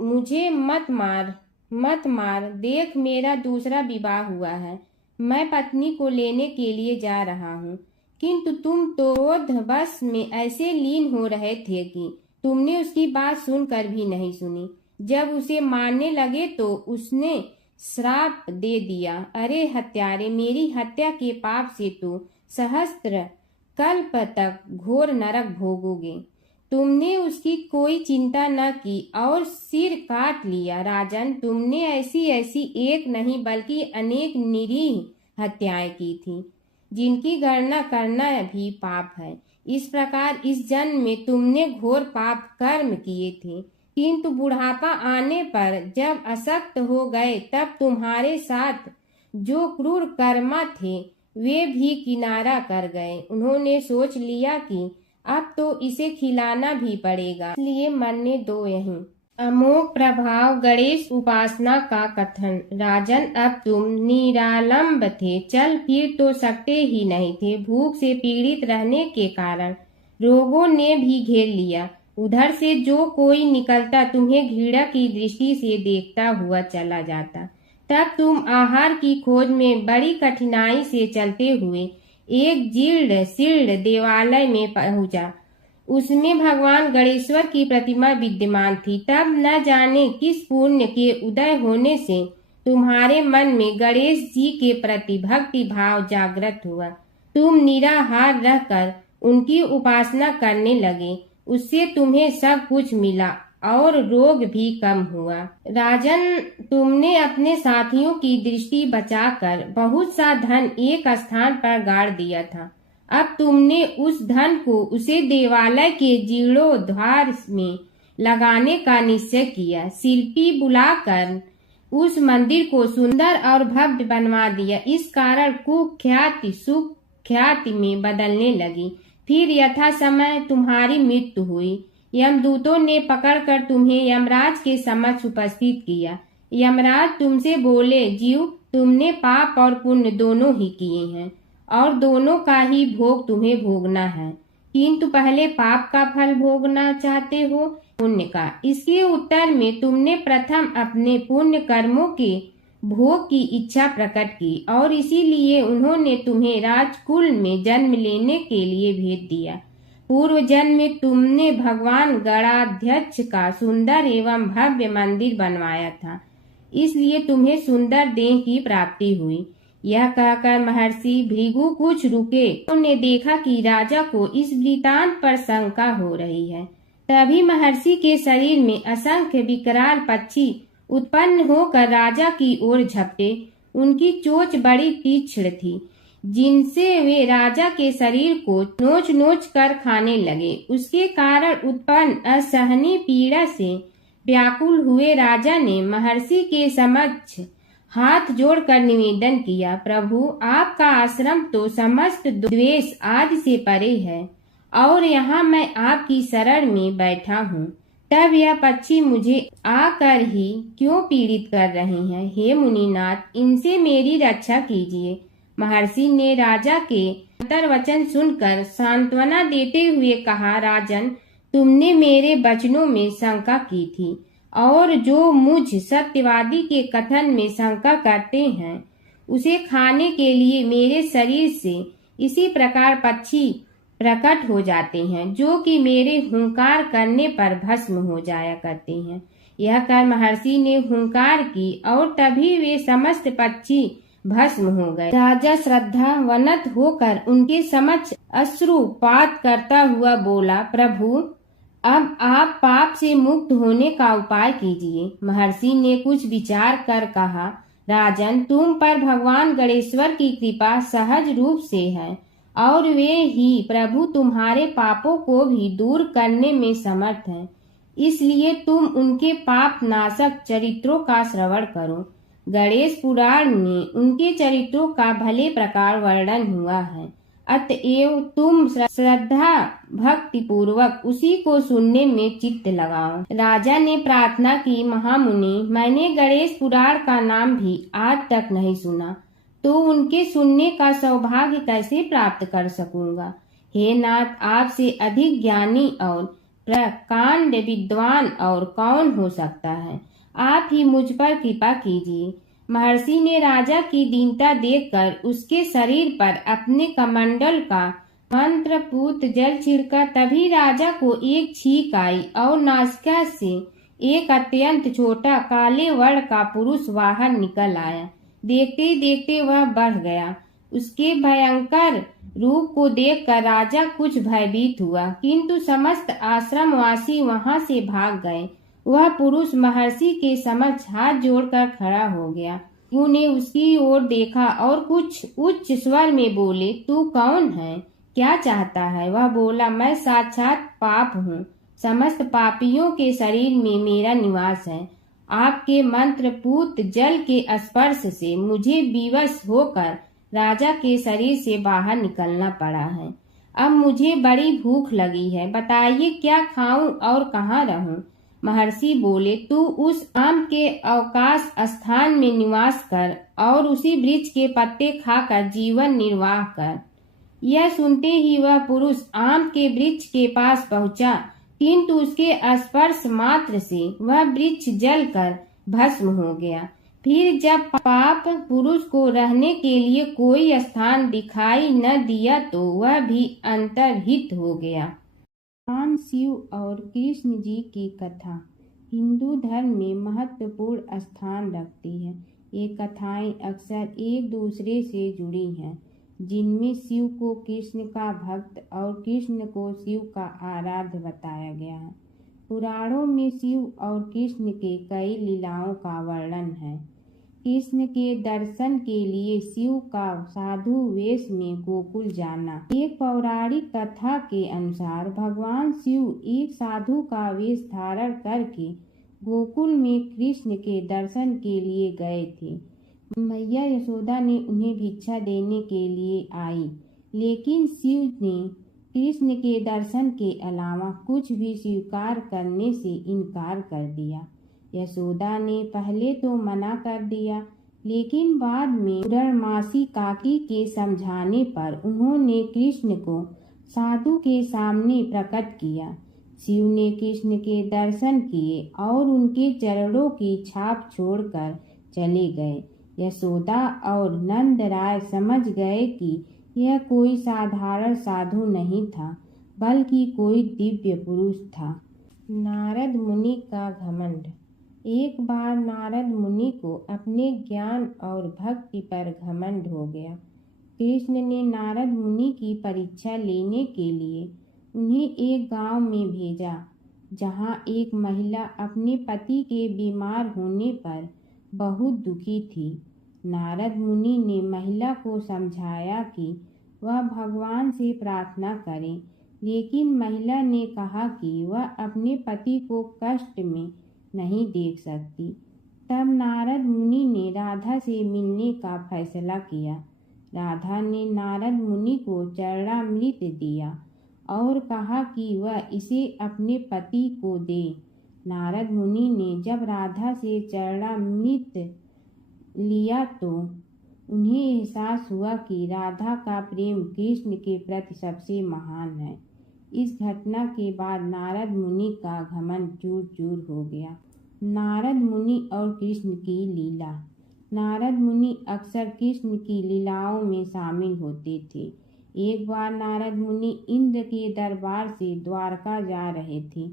मुझे मत मार, मत मार, देख मेरा दूसरा विवाह हुआ है। मैं पत्नी को लेने के लिए जा रहा हूँ। किंतु तुम तो क्रोधवश में ऐसे लीन हो रहे थे कि तुमने उसकी बात सुनकर भी नहीं सुनी। जब उसे मारने लगे तो उसने श्राप दे दिया, अरे हत्यारे, मेरी हत्या के पाप से तो सहस्त्र कल्प तक घोर नरक भोगोगे। तुमने उसकी कोई चिंता न की और सिर काट लिया। राजन, तुमने ऐसी ऐसी एक नहीं बल्कि अनेक निरीह हत्याएं की थी, जिनकी गणना करना भी पाप है। इस प्रकार इस जन्म में तुमने घोर पाप कर्म किए थे, किंतु बुढ़ापा आने पर जब अशक्त हो गए तब तुम्हारे साथ जो क्रूर कर्मा थे वे भी किनारा कर गए। उन्होंने सोच लिया कि अब तो इसे खिलाना भी पड़ेगा, इसलिए मरने दो यहीं। अमोघ प्रभाव गणेश उपासना का कथन। राजन, अब तुम निरालंब थे, चल फिर तो सकते ही नहीं थे। भूख से पीड़ित रहने के कारण रोगों ने भी घेर लिया। उधर से जो कोई निकलता तुम्हें घृणा की दृष्टि से देखता हुआ चला जाता। तब तुम आहार की खोज में बड़ी कठिनाई से चलते हुए एक जीर्ण शीर्ण देवालय में पहुंचा। उसमें भगवान गणेश्वर की प्रतिमा विद्यमान थी। तब न जाने किस पुण्य के उदय होने से तुम्हारे मन में गणेश जी के प्रति भक्ति भाव जागृत हुआ। तुम निराहार रहकर उनकी उपासना करने लगे। उससे तुम्हें सब कुछ मिला और रोग भी कम हुआ। राजन, तुमने अपने साथियों की दृष्टि बचाकर बहुत सा धन एक स्थान पर गाड़ दिया था। अब तुमने उस धन को उसे देवालय के जीर्णोद्धार में लगाने का निश्चय किया। शिल्पी बुलाकर उस मंदिर को सुंदर और भव्य बनवा दिया। इस कारण कुख्याति सुख्याति में बदलने लगी। फिर यथा समय तुम्हारी मृत्यु हुई। यमदूतों ने पकड़कर तुम्हें यमराज के समक्ष उपस्थित किया। यमराज तुमसे बोले, जीव, तुमने पाप और पुण्य दोनों ही किए हैं और दोनों का ही भोग तुम्हें भोगना है, किंतु पहले पाप का फल भोगना चाहते हो पुण्य का। इसके उत्तर में तुमने प्रथम अपने पुण्य कर्मों के भोग की इच्छा प्रकट की और इसीलिए उन्होंने तुम्हें राजकुल में जन्म लेने के लिए भेज दिया। पूर्व जन्म में तुमने भगवान गणाध्यक्ष का सुंदर एवं भव्य मंदिर बनवाया था, इसलिए तुम्हें सुंदर देह की प्राप्ति हुई। यह कहकर महर्षि भृगु कुछ रुके। उन्होंने देखा कि राजा को इस वृतांत पर शंका हो रही है। तभी महर्षि के शरीर में असंख्य विकराल पक्षी उत्पन्न होकर राजा की ओर झपटे। उनकी चोंच बड़ी तीक्ष्ण थी, जिनसे वे राजा के शरीर को नोच नोच कर खाने लगे। उसके कारण उत्पन्न असहनीय पीड़ा से व्याकुल हुए राजा ने महर्षि के समक्ष हाथ जोड़कर निवेदन किया, प्रभु, आपका आश्रम तो समस्त द्वेष आदि से परे है और यहाँ मैं आपकी शरण में बैठा हूँ, तब यह पक्षी मुझे आकर ही क्यों पीड़ित कर रहे हैं? हे मुनिनाथ, इनसे मेरी रक्षा कीजिए। महर्षि ने राजा के अंतर्वचन सुनकर सांत्वना देते हुए कहा, राजन, तुमने मेरे वचनों में शंका की थी और जो मुझ सत्यवादी के कथन में शंका करते हैं, उसे खाने के लिए मेरे शरीर से इसी प्रकार पक्षी प्रकट हो जाते हैं, जो कि मेरे हुंकार करने पर भस्म हो जाया करते हैं। यह कर महर्षि ने हुंकार की और तभी वे समस्त पक्षी भस्म हो गए। राजा श्रद्धावनत होकर उनके समक्ष अश्रुपात करता हुआ बोला, प्रभु, अब आप पाप से मुक्त होने का उपाय कीजिए। महर्षि ने कुछ विचार कर कहा, राजन, तुम पर भगवान गणेश्वर की कृपा सहज रूप से है और वे ही प्रभु तुम्हारे पापों को भी दूर करने में समर्थ हैं। इसलिए तुम उनके पाप नाशक चरित्रों का श्रवण करो। गणेश पुराण में उनके चरित्रों का भले प्रकार वर्णन हुआ है, अतएव तुम श्रद्धा भक्ति पूर्वक उसी को सुनने में चित्त लगाओ। राजा ने प्रार्थना की, महामुनि, मैंने गणेश पुराण का नाम भी आज तक नहीं सुना, तो उनके सुनने का सौभाग्य कैसे प्राप्त कर सकूंगा? हे नाथ, आपसे अधिक ज्ञानी और प्रकांड विद्वान और कौन हो सकता है? आप ही मुझ पर कृपा कीजिए। महर्षि ने राजा की दीनता देखकर उसके शरीर पर अपने कमंडल का मंत्रपूत जल छिड़का। तभी राजा को एक छींक आई और नासिका से एक अत्यंत छोटा काले वर्ण का पुरुष बाहर निकल आया। देखते देखते वह बढ़ गया। उसके भयंकर रूप को देखकर राजा कुछ भयभीत हुआ, किंतु समस्त आश्रमवासी वहां से भाग गए। वह पुरुष महर्षि के समक्ष हाथ जोड़कर खड़ा हो गया। उन्हें उसकी ओर देखा और कुछ उच्च स्वर में बोले, तू कौन है? क्या चाहता है? वह बोला, मैं साक्षात पाप हूँ। समस्त पापियों के शरीर में मेरा निवास है। आपके मंत्रपूत जल के स्पर्श से मुझे विवश होकर राजा के शरीर से बाहर निकलना पड़ा है। अब मुझे बड़ी भूख लगी है, बताइए क्या खाऊं और कहाँ रहूं? महर्षि बोले, तू उस आम के अवकाश स्थान में निवास कर और उसी वृक्ष के पत्ते खाकर जीवन निर्वाह कर। यह सुनते ही वह पुरुष आम के वृक्ष के पास पहुंचा, किंतु उसके स्पर्श मात्र से वह वृक्ष जलकर भस्म हो गया। फिर जब पाप पुरुष को रहने के लिए कोई स्थान दिखाई न दिया तो वह भी अंतर्हित हो गया। भगवान शिव और कृष्ण जी की कथा हिंदू धर्म में महत्वपूर्ण स्थान रखती है। ये कथाएं अक्सर एक दूसरे से जुड़ी हैं, जिनमें शिव को कृष्ण का भक्त और कृष्ण को शिव का आराध्य बताया गया है। पुराणों में शिव और कृष्ण के कई लीलाओं का वर्णन है। कृष्ण के दर्शन के लिए शिव का साधु वेश में गोकुल जाना। एक पौराणिक कथा के अनुसार भगवान शिव एक साधु का वेश धारण करके गोकुल में कृष्ण के दर्शन के लिए गए थे। मैया यशोदा ने उन्हें भिक्षा देने के लिए आई, लेकिन शिव ने कृष्ण के दर्शन के अलावा कुछ भी स्वीकार करने से इनकार कर दिया। यशोदा ने पहले तो मना कर दिया, लेकिन बाद में पूर्णमासी काकी के समझाने पर उन्होंने कृष्ण को साधु के सामने प्रकट किया। शिव ने कृष्ण के दर्शन किए और उनके चरणों की छाप छोड़कर चले गए। यशोदा और नंद राय समझ गए कि यह कोई साधारण साधु नहीं था, बल्कि कोई दिव्य पुरुष था। नारद मुनि का घमंड। एक बार नारद मुनि को अपने ज्ञान और भक्ति पर घमंड हो गया। कृष्ण ने नारद मुनि की परीक्षा लेने के लिए उन्हें एक गांव में भेजा, जहां एक महिला अपने पति के बीमार होने पर बहुत दुखी थी। नारद मुनि ने महिला को समझाया कि वह भगवान से प्रार्थना करे, लेकिन महिला ने कहा कि वह अपने पति को कष्ट में नहीं देख सकती। तब नारद मुनि ने राधा से मिलने का फैसला किया। राधा ने नारद मुनि को चरणामृत दिया और कहा कि वह इसे अपने पति को दे। नारद मुनि ने जब राधा से चरणामृत लिया तो उन्हें एहसास हुआ कि राधा का प्रेम कृष्ण के प्रति सबसे महान है। इस घटना के बाद नारद मुनि का घमंड चूर चूर हो गया। नारद मुनि और कृष्ण की लीला। नारद मुनि अक्सर कृष्ण की लीलाओं में शामिल होते थे। एक बार नारद मुनि इंद्र के दरबार से द्वारका जा रहे थे।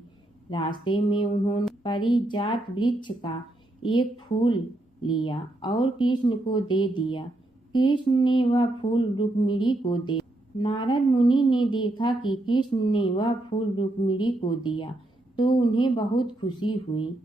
रास्ते में उन्होंने पारिजात वृक्ष का एक फूल लिया और कृष्ण को दे दिया। कृष्ण ने वह फूल रुक्मिणी को दे। नारद मुनि ने देखा कि कृष्ण ने वह फूल रुक्मिणी को दिया तो उन्हें बहुत खुशी हुई।